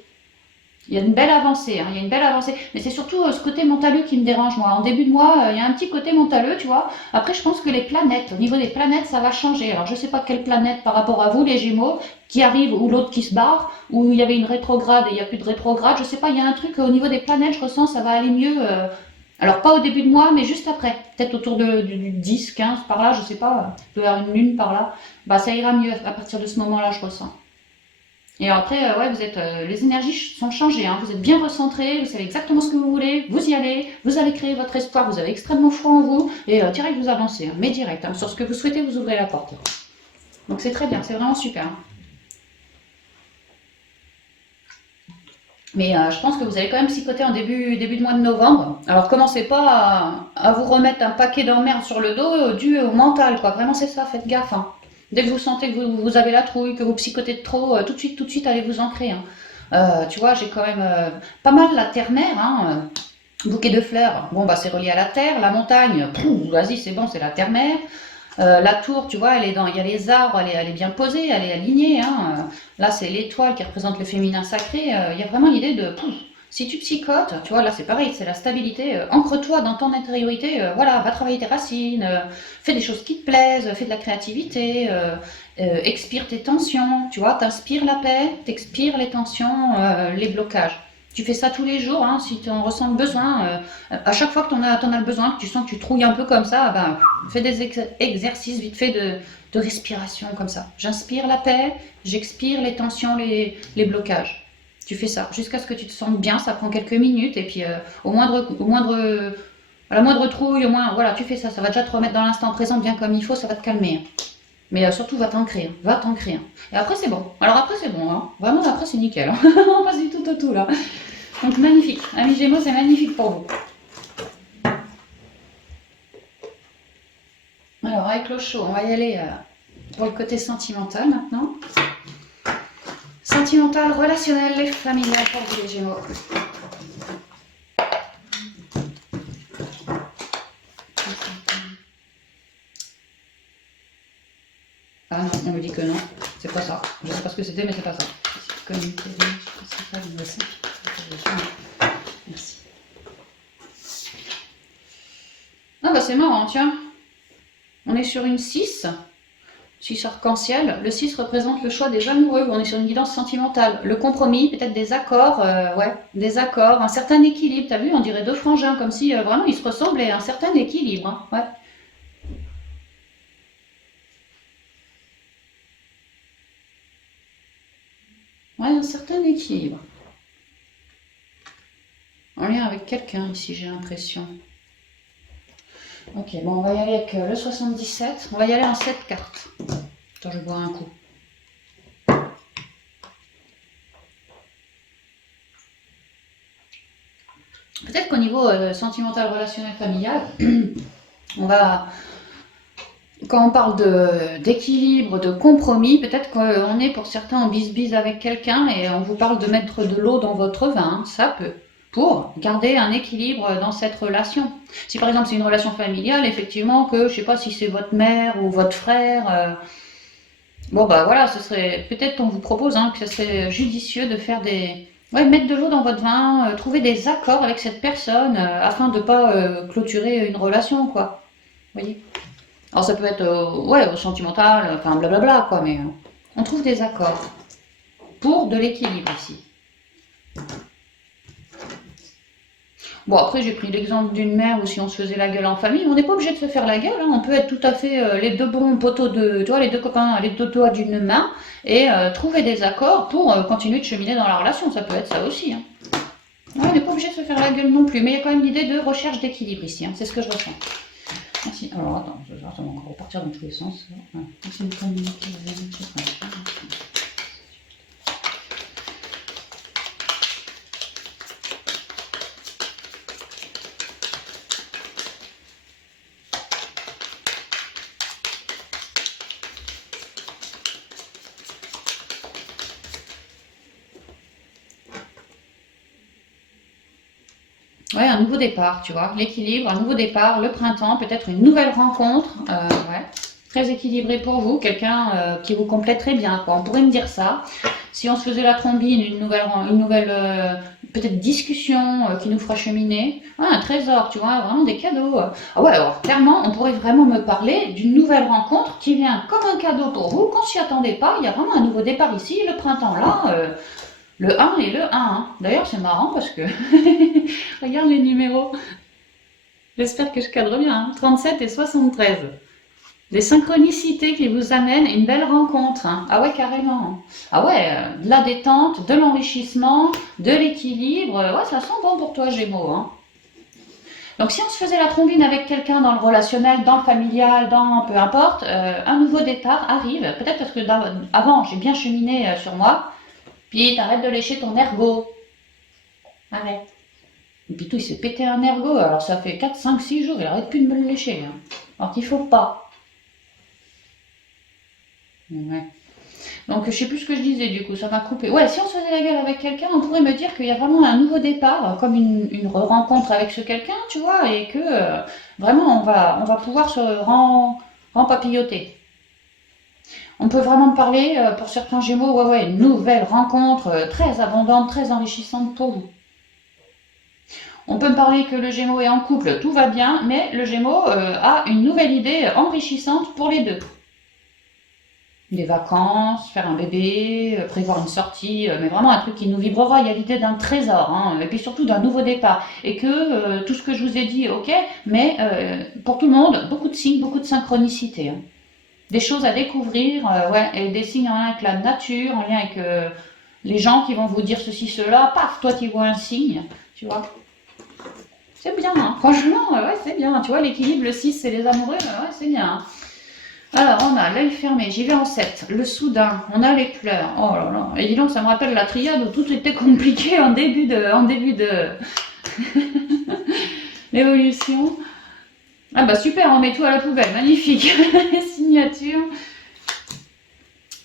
Il y a une belle avancée, hein, il y a une belle avancée. Mais c'est surtout ce côté mentaleux qui me dérange, moi. En début de mois, il y a un petit côté mentaleux, tu vois. Après, je pense que les planètes, au niveau des planètes, ça va changer. Alors, je sais pas quelle planète par rapport à vous, les Gémeaux, qui arrive ou l'autre qui se barre, ou il y avait une rétrograde et il n'y a plus de rétrograde. Je sais pas, il y a un truc au niveau des planètes, je ressens, ça va aller mieux. Alors, pas au début de mois, mais juste après. Peut-être autour du 10, 15, par là, je sais pas. Il doit y avoir une lune par là. Bah, ça ira mieux à partir de ce moment-là, je ressens. Et après, ouais, les énergies sont changées, hein, vous êtes bien recentrés, vous savez exactement ce que vous voulez, vous y allez, vous allez créer votre espoir, vous avez extrêmement foi en vous, et direct vous avancez, hein, mais direct, hein, sur ce que vous souhaitez, vous ouvrez la porte. Donc c'est très bien, c'est vraiment super. Hein. Mais je pense que vous allez quand même psychoter en début de mois de novembre. Alors commencez pas à vous remettre un paquet d'emmerdes sur le dos dû au mental, quoi. Vraiment c'est ça, faites gaffe, hein. Dès que vous sentez que vous avez la trouille, que vous psychotez de trop, tout de suite, allez vous ancrer, hein. Tu vois, j'ai quand même pas mal la terre-mère, hein. Bouquet de fleurs, bon bah c'est relié à la terre, la montagne, vas-y c'est bon, c'est la terre-mère. La tour, tu vois, il y a les arbres, elle est bien posée, elle est alignée, hein. Là, c'est l'étoile qui représente le féminin sacré. Il y a vraiment l'idée de, si tu psychotes, tu vois, là, c'est pareil, c'est la stabilité. Ancre-toi dans ton intériorité, voilà, va travailler tes racines, fais des choses qui te plaisent, fais de la créativité, expire tes tensions, tu vois, t'inspires la paix, t'expires les tensions, les blocages. Tu fais ça tous les jours, hein, si tu en ressens le besoin. À chaque fois que tu en as le besoin, que tu sens que tu trouilles un peu comme ça, ben, fais des exercices vite fait de respiration comme ça. J'inspire la paix, j'expire les tensions, les blocages. Tu fais ça jusqu'à ce que tu te sentes bien, ça prend quelques minutes et puis à la moindre trouille, au moins, voilà, tu fais ça, ça va déjà te remettre dans l'instant présent bien comme il faut, ça va te calmer, hein. Mais surtout, va t'ancrer, hein, va t'ancrer, hein. Et après, c'est bon. Alors après, c'est bon, hein. Vraiment, après, c'est nickel, hein. On passe du tout au tout, là. Donc, magnifique. Amis Gémeaux, c'est magnifique pour vous. Alors, avec l'eau chaude, on va y aller pour le côté sentimental maintenant. Sentimental, relationnel et familial pour vous les Gémeaux. Ah non, on me dit que non, c'est pas ça. Je sais pas ce que c'était, mais c'est pas ça. Communiquer, c'est pas le message. Merci. Ah bah c'est marrant, tiens. On est sur une 6. 6 arc-en-ciel. Le 6 représente le choix des amoureux. On est sur une guidance sentimentale. Le compromis, peut-être des accords, ouais, des accords, un certain équilibre. T'as vu, on dirait deux frangins, comme si vraiment ils se ressemblaient, un certain équilibre, hein, ouais. Ouais, un certain équilibre. En lien avec quelqu'un ici, j'ai l'impression. Ok, bon, on va y aller avec le 77. On va y aller en 7 cartes. Attends, je bois un coup. Peut-être qu'au niveau sentimental, relationnel, familial, on va, quand on parle d'équilibre, de compromis, peut-être qu'on est pour certains en bise-bise avec quelqu'un et on vous parle de mettre de l'eau dans votre vin, hein, ça peut, pour garder un équilibre dans cette relation. Si par exemple c'est une relation familiale, effectivement, que je sais pas si c'est votre mère ou votre frère, bon bah voilà, ce serait peut-être qu'on vous propose hein, que ce serait judicieux de faire des... Ouais, mettre de l'eau dans votre vin, trouver des accords avec cette personne afin de ne pas clôturer une relation, quoi. Vous voyez? Alors ça peut être ouais, sentimental, enfin blablabla, quoi, mais on trouve des accords pour de l'équilibre ici. Bon, après, j'ai pris l'exemple d'une mère où si on se faisait la gueule en famille, on n'est pas obligé de se faire la gueule, hein. On peut être tout à fait les deux bons poteaux de, tu vois, les deux copains, les deux doigts d'une main et trouver des accords pour continuer de cheminer dans la relation. Ça peut être ça aussi, hein. Ouais, on n'est pas obligé de se faire la gueule non plus, mais il y a quand même l'idée de recherche d'équilibre ici, hein. C'est ce que je ressens. Merci. Alors attends, ça va encore repartir dans tous les sens. Ouais. Ouais, un nouveau départ, tu vois, l'équilibre, un nouveau départ, le printemps, peut-être une nouvelle rencontre, ouais, très équilibré pour vous, quelqu'un qui vous complète très bien, quoi. On pourrait me dire ça. Si on se faisait la trombine, une nouvelle peut-être discussion qui nous fera cheminer, ah, un trésor, tu vois, vraiment des cadeaux. Ah ouais, alors clairement, on pourrait vraiment me parler d'une nouvelle rencontre qui vient comme un cadeau pour vous, qu'on s'y attendait pas. Il y a vraiment un nouveau départ ici, le printemps là. Le 1 et le 1, hein. D'ailleurs, c'est marrant parce que regarde les numéros. J'espère que je cadre bien, hein. 37 et 73. Des synchronicités qui vous amènent une belle rencontre, hein. Ah ouais, carrément. Ah ouais, de la détente, de l'enrichissement, de l'équilibre. Ouais, ça sent bon pour toi, Gémeaux, hein. Donc si on se faisait la trombine avec quelqu'un dans le relationnel, dans le familial, dans peu importe, un nouveau départ arrive. Peut-être parce que avant, j'ai bien cheminé sur moi. Puis t'arrêtes de lécher ton ergot. arrête. Et puis tout, il s'est pété un ergot, alors ça fait 4, 5, 6 jours, il arrête plus de me le lécher. Hein. Alors qu'il faut pas. Ouais. Donc je sais plus ce que je disais du coup, ça m'a coupé. Ouais, si on se faisait la gueule avec quelqu'un, on pourrait me dire qu'il y a vraiment un nouveau départ, comme une rencontre avec ce quelqu'un, tu vois, et que vraiment on va pouvoir se rempapilloter. On peut vraiment parler, pour certains Gémeaux, ouais, une nouvelle rencontre très abondante, très enrichissante pour vous. On peut me parler que le Gémeaux est en couple, tout va bien, mais le Gémeaux a une nouvelle idée enrichissante pour les deux. Des vacances, faire un bébé, prévoir une sortie, mais vraiment un truc qui nous vibrera. Il y a l'idée d'un trésor, hein, et puis surtout d'un nouveau départ. Et que tout ce que je vous ai dit, ok, mais pour tout le monde, beaucoup de signes, beaucoup de synchronicité. Hein. Des choses à découvrir, ouais, et des signes en lien avec la nature, en lien avec les gens qui vont vous dire ceci, cela, paf, toi tu vois un signe, tu vois. C'est bien, hein. Franchement, ouais, c'est bien. Tu vois, l'équilibre, le 6 c'est les amoureux, ouais, c'est bien. Hein. Alors, on a l'œil fermé, j'y vais en 7, le soudain, on a les pleurs, oh là là, et dis donc, ça me rappelle la triade où tout était compliqué en début de l'évolution. Ah bah super, on met tout à la poubelle, magnifique, les signatures.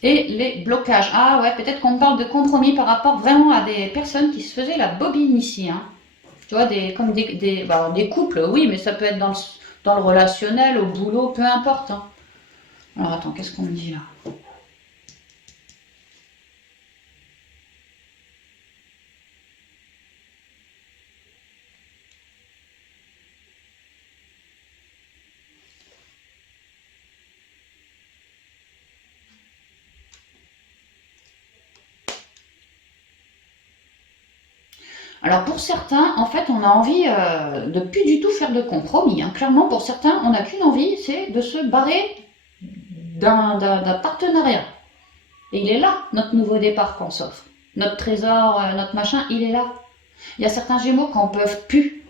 Et les blocages, ah ouais, peut-être qu'on parle de compromis par rapport vraiment à des personnes qui se faisaient la bobine ici, hein. Tu vois, comme des couples, oui, mais ça peut être dans le relationnel, au boulot, peu importe, hein. Alors attends, qu'est-ce qu'on me dit là? Alors pour certains, en fait, on a envie de plus du tout faire de compromis. Hein. Clairement, pour certains, on n'a qu'une envie, c'est de se barrer d'un partenariat. Et il est là, notre nouveau départ qu'on s'offre. Notre trésor, notre machin, il est là. Il y a certains Gémeaux qui n'en peuvent plus.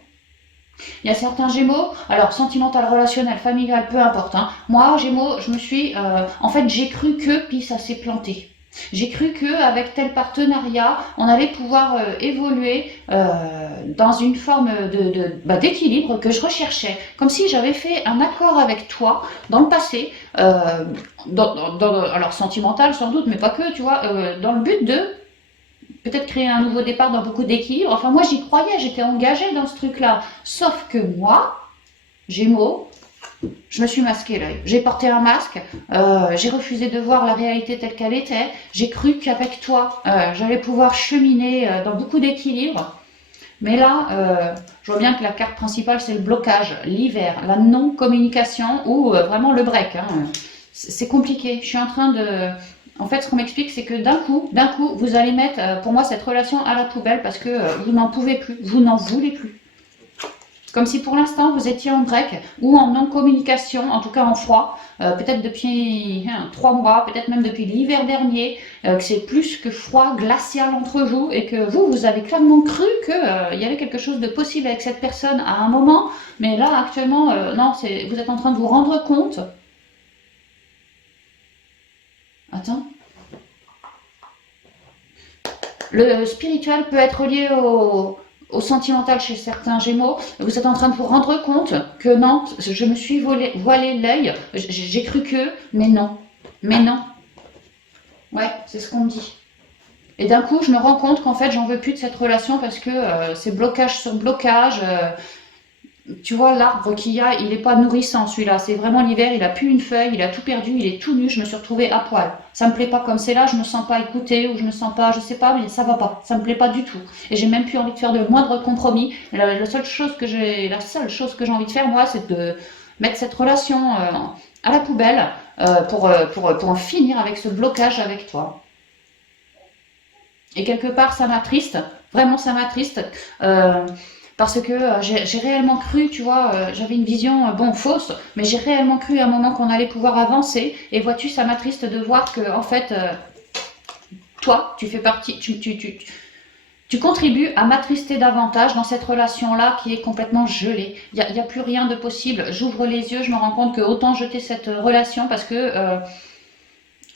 Il y a certains Gémeaux, alors sentimental, relationnel, familial, peu importe. Hein. Moi, Gémeaux, je me suis... en fait, j'ai cru que, puis ça s'est planté. J'ai cru qu'avec tel partenariat, on allait pouvoir évoluer dans une forme d'équilibre que je recherchais. Comme si j'avais fait un accord avec toi dans le passé, alors sentimental sans doute, mais pas que, tu vois, dans le but de peut-être créer un nouveau départ dans beaucoup d'équilibre. Enfin, moi, j'y croyais, j'étais engagée dans ce truc-là. Sauf que moi, Gémeaux, je me suis masqué l'œil. J'ai porté un masque, j'ai refusé de voir la réalité telle qu'elle était. J'ai cru qu'avec toi, j'allais pouvoir cheminer dans beaucoup d'équilibre. Mais là, je vois bien que la carte principale, c'est le blocage, l'hiver, la non-communication ou vraiment le break. Hein. C'est compliqué. Je suis en train de... En fait, ce qu'on m'explique, c'est que d'un coup, vous allez mettre, pour moi, cette relation à la poubelle parce que vous n'en pouvez plus, vous n'en voulez plus. Comme si pour l'instant vous étiez en break ou en non-communication, en tout cas en froid, peut-être depuis 3 mois, peut-être même depuis l'hiver dernier, que c'est plus que froid, glacial entre vous et que vous avez clairement cru qu'il y avait quelque chose de possible avec cette personne à un moment, mais là actuellement, non, vous êtes en train de vous rendre compte. Attends. Le spirituel peut être lié au sentimental chez certains Gémeaux, vous êtes en train de vous rendre compte que non, je me suis voilé l'œil, j'ai cru que, mais non, mais non. Ouais, c'est ce qu'on me dit. Et d'un coup, je me rends compte qu'en fait, j'en veux plus de cette relation parce que c'est blocage sur blocage. Tu vois, l'arbre qu'il y a, il n'est pas nourrissant celui-là. C'est vraiment l'hiver, il a plus une feuille, il a tout perdu, il est tout nu. Je me suis retrouvée à poil. Ça me plaît pas comme c'est là, je me sens pas écoutée ou je me sens pas, je sais pas, mais ça va pas. Ça me plaît pas du tout. Et j'ai même plus envie de faire de moindre compromis. La seule chose que j'ai envie de faire, moi, c'est de mettre cette relation à la poubelle pour en finir avec ce blocage avec toi. Et quelque part, ça m'attriste. Vraiment, ça m'attriste. Parce que j'ai réellement cru, tu vois, j'avais une vision, bon, fausse, mais j'ai réellement cru à un moment qu'on allait pouvoir avancer. Et vois-tu, ça m'attriste de voir que, en fait, toi, tu fais partie, tu contribues à m'attrister davantage dans cette relation-là qui est complètement gelée. Il y a plus rien de possible. J'ouvre les yeux, je me rends compte que autant jeter cette relation parce que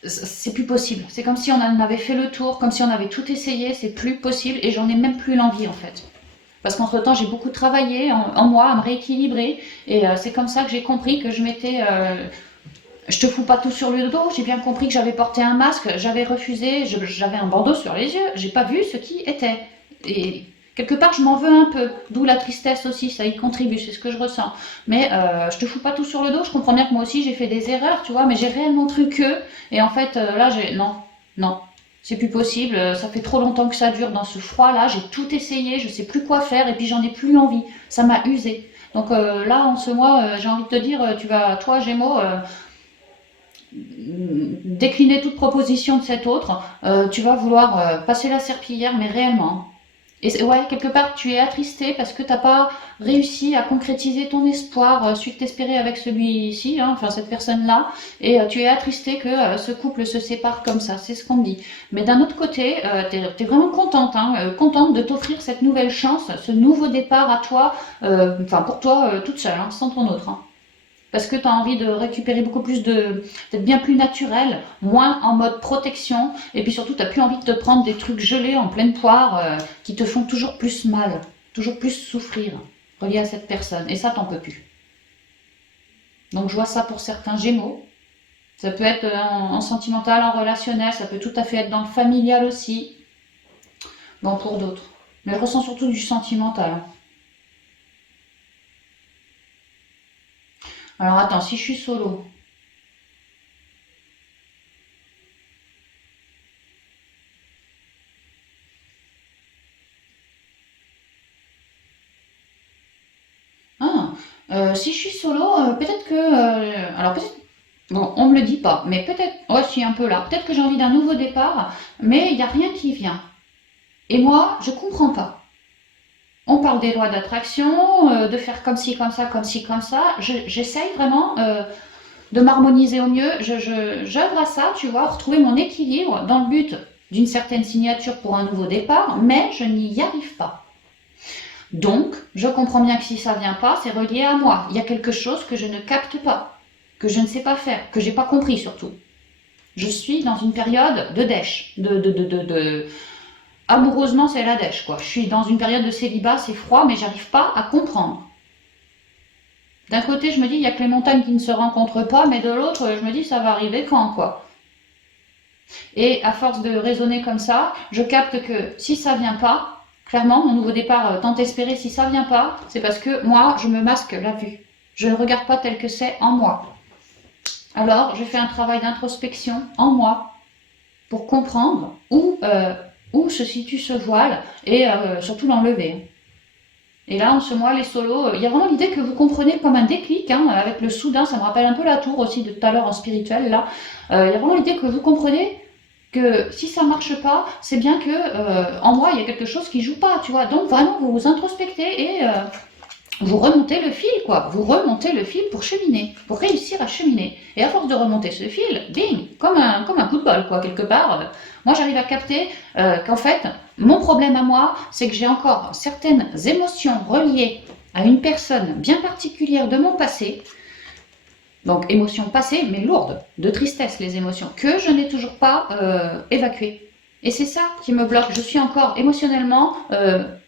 c'est plus possible. C'est comme si on en avait fait le tour, comme si on avait tout essayé, c'est plus possible et j'en ai même plus l'envie en fait. Parce qu'entre-temps, j'ai beaucoup travaillé en moi à me rééquilibrer. Et c'est comme ça que j'ai compris que je m'étais... je te fous pas tout sur le dos. J'ai bien compris que j'avais porté un masque, j'avais refusé, j'avais un bandeau sur les yeux. J'ai pas vu ce qui était. Et quelque part, je m'en veux un peu. D'où la tristesse aussi, ça y contribue, c'est ce que je ressens. Mais je te fous pas tout sur le dos. Je comprends bien que moi aussi, j'ai fait des erreurs, tu vois. Mais j'ai réellement cru que... Et en fait, là, j'ai... Non, non. C'est plus possible, ça fait trop longtemps que ça dure dans ce froid-là, j'ai tout essayé, je sais plus quoi faire et puis j'en ai plus envie. Ça m'a usé. Donc là, en ce mois, j'ai envie de te dire, tu vas, toi, Gémeaux, décliner toute proposition de cet autre, tu vas vouloir passer la serpillière, mais réellement. Et ouais, quelque part, tu es attristé parce que tu n'as pas réussi à concrétiser ton espoir, celui que tu espérais avec celui-ci, hein, enfin cette personne-là, et tu es attristé que ce couple se sépare comme ça, c'est ce qu'on me dit. Mais d'un autre côté, tu es, vraiment contente, hein, contente de t'offrir cette nouvelle chance, ce nouveau départ à toi, enfin pour toi toute seule, hein, sans ton autre. Hein. Parce que tu as envie de récupérer beaucoup plus d'être bien plus naturel, moins en mode protection, et puis surtout, tu n'as plus envie de te prendre des trucs gelés en pleine poire qui te font toujours plus mal, toujours plus souffrir, relié à cette personne. Et ça, t'en peux plus. Donc, je vois ça pour certains Gémeaux. Ça peut être en sentimental, en relationnel, ça peut tout à fait être dans le familial aussi. Bon, pour d'autres. Mais je ressens surtout du sentimental. Hein. Alors, attends, si je suis solo, ah, si je suis solo, peut-être que... alors peut-être... Bon, on me le dit pas, mais peut-être... Ouais, je suis un peu là. Peut-être que j'ai envie d'un nouveau départ, mais il n'y a rien qui vient. Et moi, je comprends pas. On parle des lois d'attraction, de faire comme ci, comme ça, comme ci, comme ça. J'essaye vraiment de m'harmoniser au mieux. J'œuvre à ça, tu vois, retrouver mon équilibre dans le but d'une certaine signature pour un nouveau départ, mais je n'y arrive pas. Donc, je comprends bien que si ça vient pas, c'est relié à moi. Il y a quelque chose que je ne capte pas, que je ne sais pas faire, que j'ai pas compris surtout. Je suis dans une période de dèche, amoureusement c'est la dèche quoi. Je suis dans une période de célibat, c'est froid, mais j'arrive pas à comprendre. D'un côté, je me dis il y a que les montagnes qui ne se rencontrent pas, mais de l'autre, je me dis ça va arriver quand quoi. Et à force de raisonner comme ça, je capte que si ça vient pas, clairement, mon nouveau départ tant espéré, si ça vient pas, c'est parce que moi, je me masque la vue. Je ne regarde pas tel que c'est en moi. Alors, je fais un travail d'introspection en moi pour comprendre où se situe ce voile et surtout l'enlever. Et là, en ce mois, les solos, il y a vraiment l'idée que vous comprenez comme un déclic, hein, avec le soudain, ça me rappelle un peu la tour aussi de tout à l'heure en spirituel, là. Il y a vraiment l'idée que vous comprenez que si ça marche pas, c'est bien que en moi, il y a quelque chose qui joue pas, tu vois. Donc vraiment, vous vous introspectez et vous remontez le fil, quoi. Vous remontez le fil pour cheminer, pour réussir à cheminer. Et à force de remonter ce fil, bing, comme un coup de bol, quoi, quelque part. Moi, j'arrive à capter qu'en fait, mon problème à moi, c'est que j'ai encore certaines émotions reliées à une personne bien particulière de mon passé. Donc, émotions passées, mais lourdes, de tristesse, les émotions, que je n'ai toujours pas évacuées. Et c'est ça qui me bloque. Je suis encore émotionnellement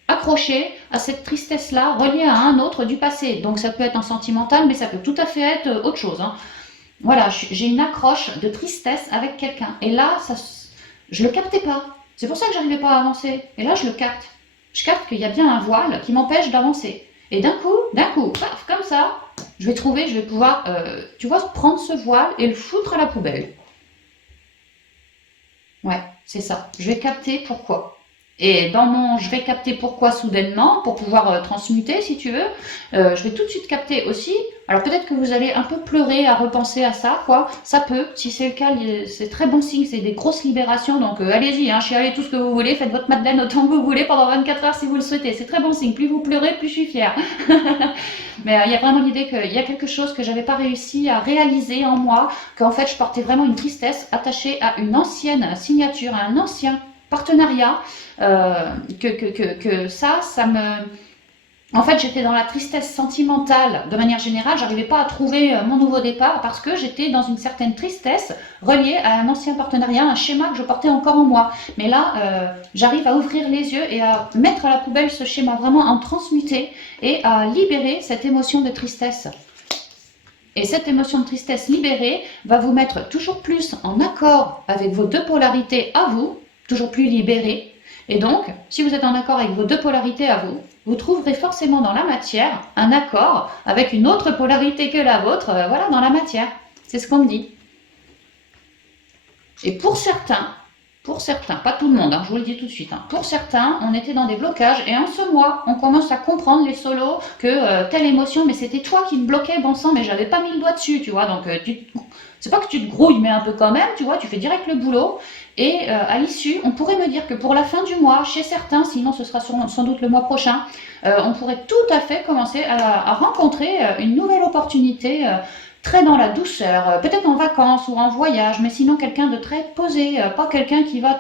accrochée à cette tristesse-là, reliée à un autre du passé. Donc, ça peut être en sentimental, mais ça peut tout à fait être autre chose. Hein. Voilà, j'ai une accroche de tristesse avec quelqu'un. Et là, je le captais pas. C'est pour ça que j'arrivais pas à avancer. Et là, je le capte. Je capte qu'il y a bien un voile qui m'empêche d'avancer. Et d'un coup, paf, comme ça, je vais pouvoir, tu vois, prendre ce voile et le foutre à la poubelle. Ouais, c'est ça. Je vais capter pourquoi. Et dans mon je vais capter pourquoi soudainement, pour pouvoir transmuter si tu veux, je vais tout de suite capter aussi. Alors peut-être que vous allez un peu pleurer à repenser à ça, quoi. Ça peut, si c'est le cas, c'est très bon signe, c'est des grosses libérations. Donc allez-y, hein, chialez tout ce que vous voulez, faites votre madeleine autant que vous voulez pendant 24 heures si vous le souhaitez. C'est très bon signe. Plus vous pleurez, plus je suis fière. Mais il y a vraiment l'idée qu'il y a quelque chose que j'avais pas réussi à réaliser en moi, qu'en fait je portais vraiment une tristesse attachée à une ancienne signature, à un ancien partenariat, que ça me... En fait, j'étais dans la tristesse sentimentale de manière générale. J'arrivais pas à trouver mon nouveau départ parce que j'étais dans une certaine tristesse reliée à un ancien partenariat, un schéma que je portais encore en moi. Mais là, j'arrive à ouvrir les yeux et à mettre à la poubelle ce schéma, vraiment à en transmuter et à libérer cette émotion de tristesse. Et cette émotion de tristesse libérée va vous mettre toujours plus en accord avec vos deux polarités à vous, toujours plus libérées. Et donc, si vous êtes en accord avec vos deux polarités à vous, vous trouverez forcément dans la matière un accord avec une autre polarité que la vôtre, voilà, dans la matière. C'est ce qu'on me dit. Et pour certains, pas tout le monde, hein, je vous le dis tout de suite, hein, pour certains, on était dans des blocages et en ce mois, on commence à comprendre les solos que telle émotion, mais c'était toi qui me bloquais, bon sang, mais j'avais pas mis le doigt dessus, tu vois, donc c'est pas que tu te grouilles, mais un peu quand même, tu vois, tu fais direct le boulot. Et à l'issue, on pourrait me dire que pour la fin du mois, chez certains, sinon ce sera sans doute le mois prochain, on pourrait tout à fait commencer à rencontrer une nouvelle opportunité très dans la douceur, peut-être en vacances ou en voyage, mais sinon quelqu'un de très posé, pas quelqu'un qui va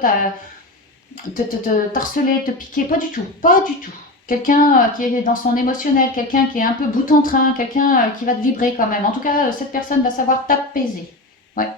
t'harceler, te piquer, pas du tout, pas du tout. Quelqu'un qui est dans son émotionnel, quelqu'un qui est un peu bout en train, quelqu'un qui va te vibrer quand même. En tout cas, cette personne va savoir t'apaiser. Ouais.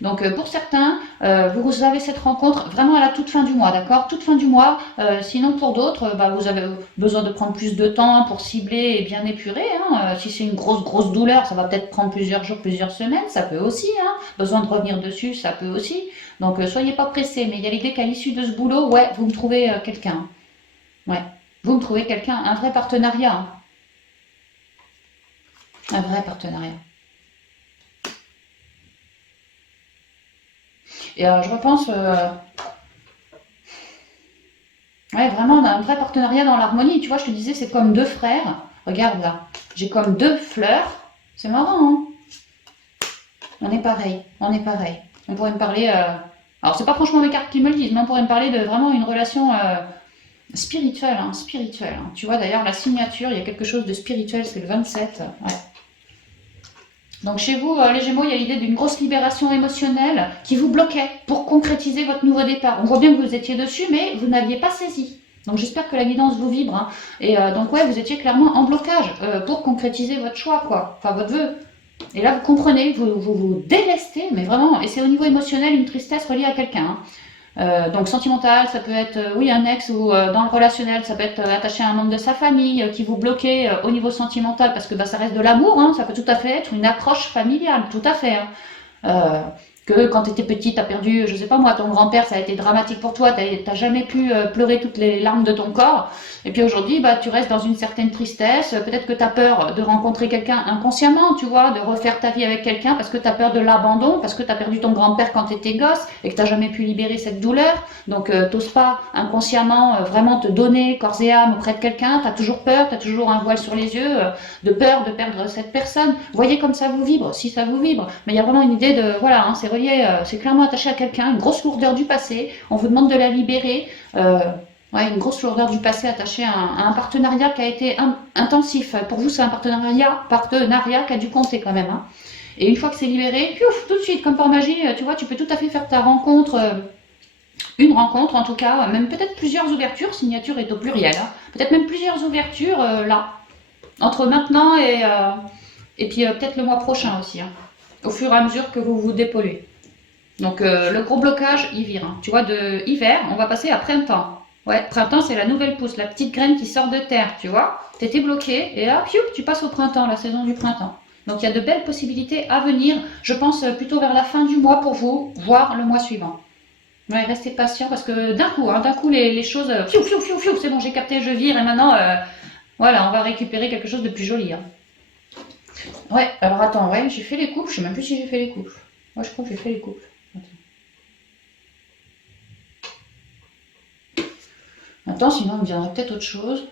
Donc pour certains, vous avez cette rencontre vraiment à la toute fin du mois, d'accord? Toute fin du mois. Sinon pour d'autres, vous avez besoin de prendre plus de temps pour cibler et bien épurer. Hein. Si c'est une grosse douleur, ça va peut-être prendre plusieurs jours, plusieurs semaines, ça peut aussi. Hein. Besoin de revenir dessus, ça peut aussi. Donc soyez pas pressés, mais il y a l'idée qu'à l'issue de ce boulot, ouais, vous me trouvez quelqu'un. Ouais, vous me trouvez quelqu'un, un vrai partenariat. Hein. Un vrai partenariat. Et je repense, ouais, vraiment, on a un vrai partenariat dans l'harmonie. Tu vois, je te disais, c'est comme deux frères. Regarde là, j'ai comme deux fleurs. C'est marrant, hein? On est pareil, on est pareil. On pourrait me parler. Alors, c'est pas franchement mes cartes qui me le disent, mais on pourrait me parler de vraiment une relation spirituelle, hein, spirituelle. Hein. Tu vois, d'ailleurs, la signature, il y a quelque chose de spirituel, c'est le 27. Ouais. Donc chez vous, les Gémeaux, il y a l'idée d'une grosse libération émotionnelle qui vous bloquait pour concrétiser votre nouveau départ. On voit bien que vous étiez dessus, mais vous n'aviez pas saisi. Donc j'espère que la guidance vous vibre. Hein. Et donc ouais, vous étiez clairement en blocage pour concrétiser votre choix, quoi. Enfin, votre vœu. Et là, vous comprenez, vous délestez, mais vraiment, et c'est au niveau émotionnel une tristesse reliée à quelqu'un. Hein. Donc sentimental, ça peut être oui un ex ou dans le relationnel, ça peut être attaché à un membre de sa famille qui vous bloquez au niveau sentimental parce que ça reste de l'amour, hein, ça peut tout à fait être une accroche familiale, tout à fait. Hein. Que quand tu étais petite, tu as perdu, je sais pas moi, ton grand-père, ça a été dramatique pour toi, tu n'as jamais pu pleurer toutes les larmes de ton corps. Et puis aujourd'hui, tu restes dans une certaine tristesse. Peut-être que tu as peur de rencontrer quelqu'un inconsciemment, tu vois, de refaire ta vie avec quelqu'un parce que tu as peur de l'abandon, parce que tu as perdu ton grand-père quand tu étais gosse et que tu n'as jamais pu libérer cette douleur. Donc, t'oses pas inconsciemment vraiment te donner corps et âme auprès de quelqu'un. Tu as toujours peur, tu as toujours un voile sur les yeux, de peur de perdre cette personne. Voyez comme ça vous vibre, si ça vous vibre. Mais il y a vraiment une idée de, voilà, hein, c'est relié, c'est clairement attaché à quelqu'un, une grosse lourdeur du passé. On vous demande de la libérer. Ouais, une grosse lourdeur du passé attachée à un partenariat qui a été intensif. Pour vous, c'est un partenariat qui a dû compter quand même. Hein. Et une fois que c'est libéré, piouf, tout de suite, comme par magie, tu vois, tu peux tout à fait faire ta rencontre, une rencontre en tout cas, même peut-être plusieurs ouvertures, signature est au pluriel, hein. Peut-être même plusieurs ouvertures là, entre maintenant et puis peut-être le mois prochain aussi, hein, au fur et à mesure que vous vous dépollez. Donc le gros blocage, il vire. Hein. Tu vois, de hiver, on va passer à printemps. Ouais, printemps, c'est la nouvelle pousse, la petite graine qui sort de terre, tu vois. T'étais bloqué et là, piou, tu passes au printemps, la saison du printemps. Donc il y a de belles possibilités à venir, je pense plutôt vers la fin du mois pour vous, voire le mois suivant. Ouais, restez patient parce que d'un coup les choses, c'est bon, j'ai capté, je vire et maintenant, voilà, on va récupérer quelque chose de plus joli. Hein. Ouais, alors attends, ouais, j'ai fait les couples, je sais même plus si j'ai fait les couples. Ouais, je crois que j'ai fait les couples. Attends, sinon il me viendrait peut-être autre chose.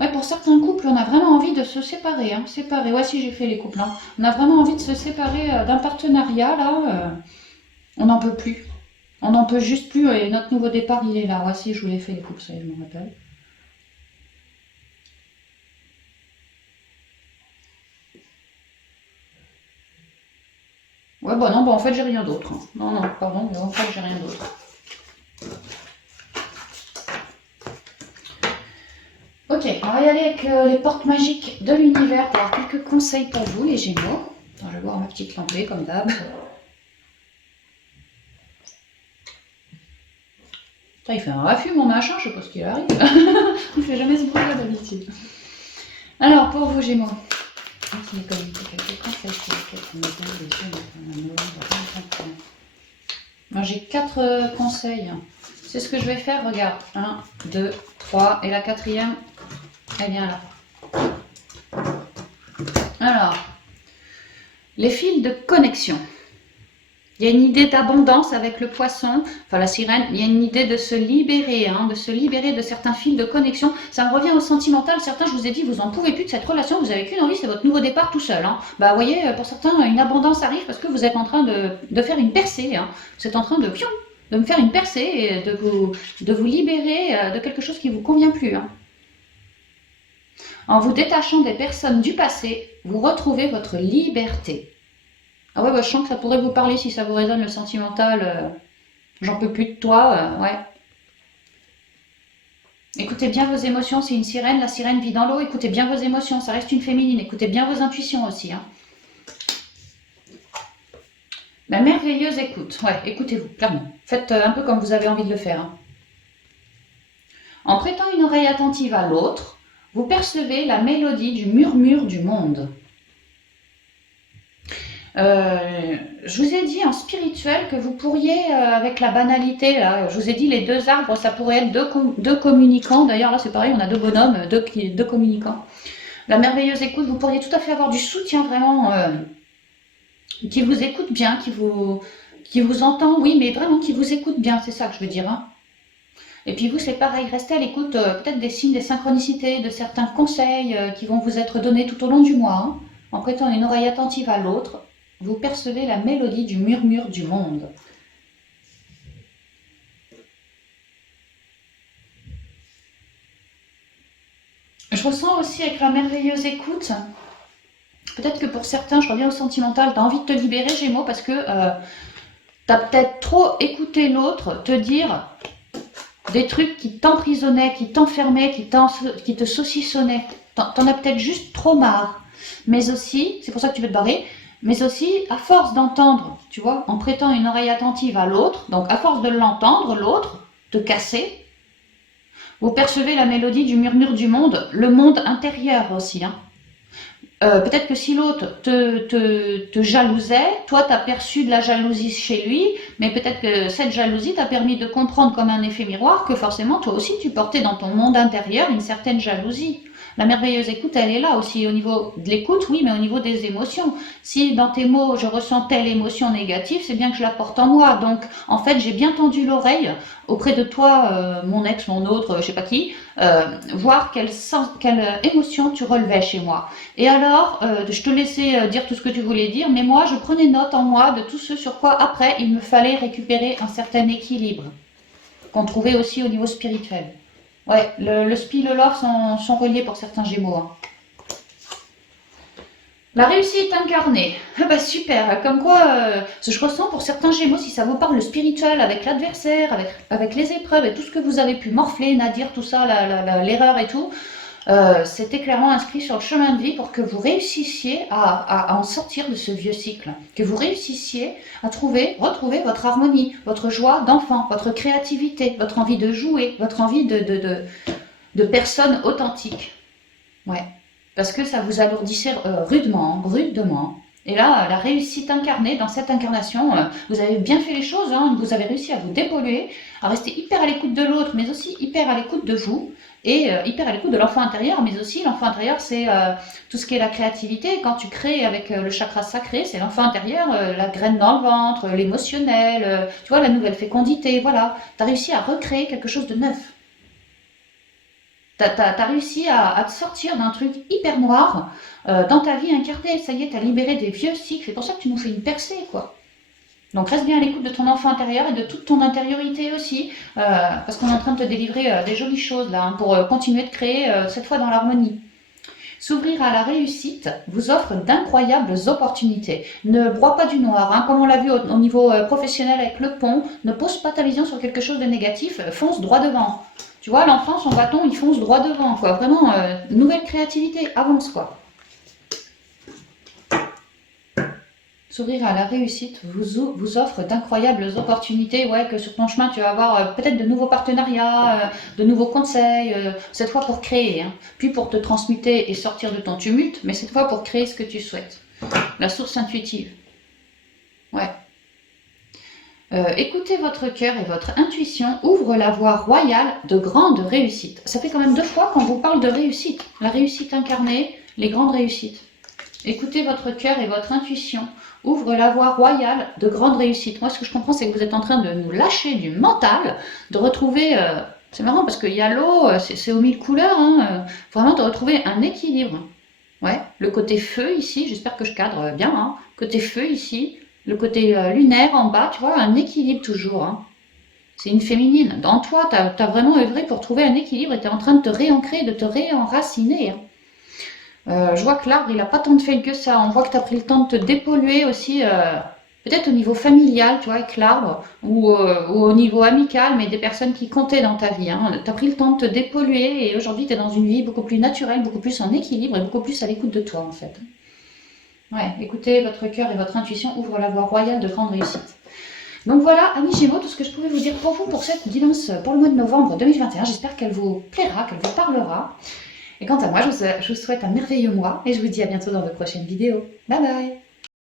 Ouais, pour certains couples, on a vraiment envie de se séparer. Hein, séparer. Ouais, si j'ai fait les couples. Hein. On a vraiment envie de se séparer d'un partenariat, là. On n'en peut plus. On n'en peut juste plus et notre nouveau départ, il est là. Ouais, si, je vous l'ai fait les couples, ça y est, je m'en rappelle. Ouais, bah non, bah en fait, j'ai rien d'autre. Hein. Non, non, pardon, mais en fait, j'ai rien d'autre. Ok, on va y aller avec les portes magiques de l'univers pour avoir quelques conseils pour vous, les Gémeaux. Attends, je vais boire ma petite lampée, comme d'hab. Il fait un raffut, mon machin, je sais pas ce qu'il arrive. Il fait jamais ce bruit-là d'habitude. Alors, pour vous, Gémeaux. J'ai 4 conseils. C'est ce que je vais faire, regarde. 1, 2, 3. Et la quatrième, elle vient là. Alors, les fils de connexion. Il y a une idée d'abondance avec le poisson, enfin la sirène, il y a une idée de se libérer, de certains fils de connexion. Ça me revient au sentimental, certains, je vous ai dit, vous en pouvez plus de cette relation, vous avez qu'une envie, c'est votre nouveau départ tout seul. Hein. Bah, vous voyez, pour certains, une abondance arrive parce que vous êtes en train de faire une percée. Hein. Vous êtes en train de me faire une percée et de vous libérer de quelque chose qui ne vous convient plus. Hein. En vous détachant des personnes du passé, vous retrouvez votre liberté. Ah ouais, bah, je sens que ça pourrait vous parler si ça vous résonne le sentimental. J'en peux plus de toi, ouais. Écoutez bien vos émotions, c'est une sirène, la sirène vit dans l'eau, écoutez bien vos émotions, ça reste une féminine, écoutez bien vos intuitions aussi. Hein. La merveilleuse écoute, ouais, écoutez-vous, clairement. Faites un peu comme vous avez envie de le faire. Hein. En prêtant une oreille attentive à l'autre, vous percevez la mélodie du murmure du monde. Je vous ai dit en spirituel que vous pourriez, avec la banalité, là, je vous ai dit les 2 arbres, ça pourrait être deux communicants. D'ailleurs, là, c'est pareil, on a 2 bonhommes, deux communicants. La merveilleuse écoute, vous pourriez tout à fait avoir du soutien vraiment, qui vous écoute bien, qui vous entend, oui, mais vraiment qui vous écoute bien, c'est ça que je veux dire. Hein. Et puis vous, c'est pareil, restez à l'écoute peut-être des signes, des synchronicités, de certains conseils qui vont vous être donnés tout au long du mois, hein, en prêtant une oreille attentive à l'autre. Vous percevez la mélodie du murmure du monde. Je ressens aussi avec la merveilleuse écoute, peut-être que pour certains, je reviens au sentimental, tu as envie de te libérer, Gémeaux, parce que tu as peut-être trop écouté l'autre te dire des trucs qui t'emprisonnaient, qui t'enfermaient, qui te saucissonnaient. T'en as peut-être juste trop marre. Mais aussi, c'est pour ça que tu veux te barrer, mais aussi, à force d'entendre, tu vois, en prêtant une oreille attentive à l'autre, donc à force de l'entendre, l'autre, te casser, vous percevez la mélodie du murmure du monde, le monde intérieur aussi. Hein. Peut-être que si l'autre te jalousait, toi tu as perçu de la jalousie chez lui, mais peut-être que cette jalousie t'a permis de comprendre comme un effet miroir que forcément toi aussi tu portais dans ton monde intérieur une certaine jalousie. La merveilleuse écoute, elle est là aussi au niveau de l'écoute, oui, mais au niveau des émotions. Si dans tes mots je ressens telle émotion négative, c'est bien que je la porte en moi. Donc en fait j'ai bien tendu l'oreille auprès de toi, mon ex, mon autre, je sais pas qui, voir quelle émotion tu relevais chez moi. Et alors, je te laissais dire tout ce que tu voulais dire, mais moi, je prenais note en moi de tout ce sur quoi, après, il me fallait récupérer un certain équilibre, qu'on trouvait aussi au niveau spirituel. Ouais, le spi et le love sont reliés pour certains Gémeaux. Hein. La réussite incarnée. Ah bah super, comme quoi, je ressens pour certains Gémeaux, si ça vous parle le spirituel, avec l'adversaire, avec les épreuves et tout ce que vous avez pu morfler, Nadir, tout ça, l'erreur et tout, c'était clairement inscrit sur le chemin de vie pour que vous réussissiez à en sortir de ce vieux cycle, que vous réussissiez à retrouver votre harmonie, votre joie d'enfant, votre créativité, votre envie de jouer, votre envie de personne authentique. Ouais, parce que ça vous alourdissait rudement. Et là, la réussite incarnée, dans cette incarnation, vous avez bien fait les choses, hein, vous avez réussi à vous dépolluer, à rester hyper à l'écoute de l'autre, mais aussi hyper à l'écoute de vous, et hyper à l'écoute de l'enfant intérieur, mais aussi l'enfant intérieur, c'est tout ce qui est la créativité. Quand tu crées avec le chakra sacré, c'est l'enfant intérieur, la graine dans le ventre, l'émotionnel, tu vois, la nouvelle fécondité, voilà. Tu as réussi à recréer quelque chose de neuf. T'as réussi à te sortir d'un truc hyper noir dans ta vie incarnée. Ça y est, t'as libéré des vieux cycles. C'est pour ça que tu nous fais une percée, quoi. Donc reste bien à l'écoute de ton enfant intérieur et de toute ton intériorité aussi, parce qu'on est en train de te délivrer des jolies choses là, hein, pour continuer de créer cette fois dans l'harmonie. S'ouvrir à la réussite vous offre d'incroyables opportunités. Ne broie pas du noir, hein. Comme on l'a vu au niveau professionnel avec le pont, ne pose pas ta vision sur quelque chose de négatif, fonce droit devant. Tu vois, l'enfant, son bâton, il fonce droit devant, quoi. Vraiment, nouvelle créativité, avance, quoi. S'ouvrir à la réussite vous offre d'incroyables opportunités, ouais, que sur ton chemin, tu vas avoir peut-être de nouveaux partenariats, de nouveaux conseils, cette fois pour créer, hein. Puis pour te transmuter et sortir de ton tumulte, mais cette fois pour créer ce que tu souhaites. La source intuitive. Ouais. Écoutez votre cœur et votre intuition ouvre la voie royale de grande réussite. Ça fait quand même 2 fois qu'on vous parle de réussite. La réussite incarnée, les grandes réussites. Écoutez votre cœur et votre intuition ouvre la voie royale de grande réussite. Moi, ce que je comprends, c'est que vous êtes en train de nous lâcher du mental, de retrouver... c'est marrant parce qu'il y a l'eau, c'est aux 1000 couleurs, hein, vraiment de retrouver un équilibre. Ouais, le côté feu ici, j'espère que je cadre bien, hein, côté feu ici, le côté lunaire en bas, tu vois, un équilibre toujours, hein. C'est une féminine. En toi, tu as vraiment œuvré pour trouver un équilibre et tu es en train de te réancrer, de te réenraciner, hein. Je vois que l'arbre, il n'a pas tant de feuilles que ça. On voit que tu as pris le temps de te dépolluer aussi, peut-être au niveau familial, tu vois, avec l'arbre, ou au niveau amical, mais des personnes qui comptaient dans ta vie, hein. Tu as pris le temps de te dépolluer et aujourd'hui, tu es dans une vie beaucoup plus naturelle, beaucoup plus en équilibre et beaucoup plus à l'écoute de toi, en fait. Ouais, écoutez, votre cœur et votre intuition ouvrent la voie royale de grande réussite. Donc voilà, amis Gémeaux, tout ce que je pouvais vous dire pour vous pour cette guidance pour le mois de novembre 2021. J'espère qu'elle vous plaira, qu'elle vous parlera. Et quant à moi, je vous souhaite un merveilleux mois et je vous dis à bientôt dans de prochaines vidéos. Bye bye!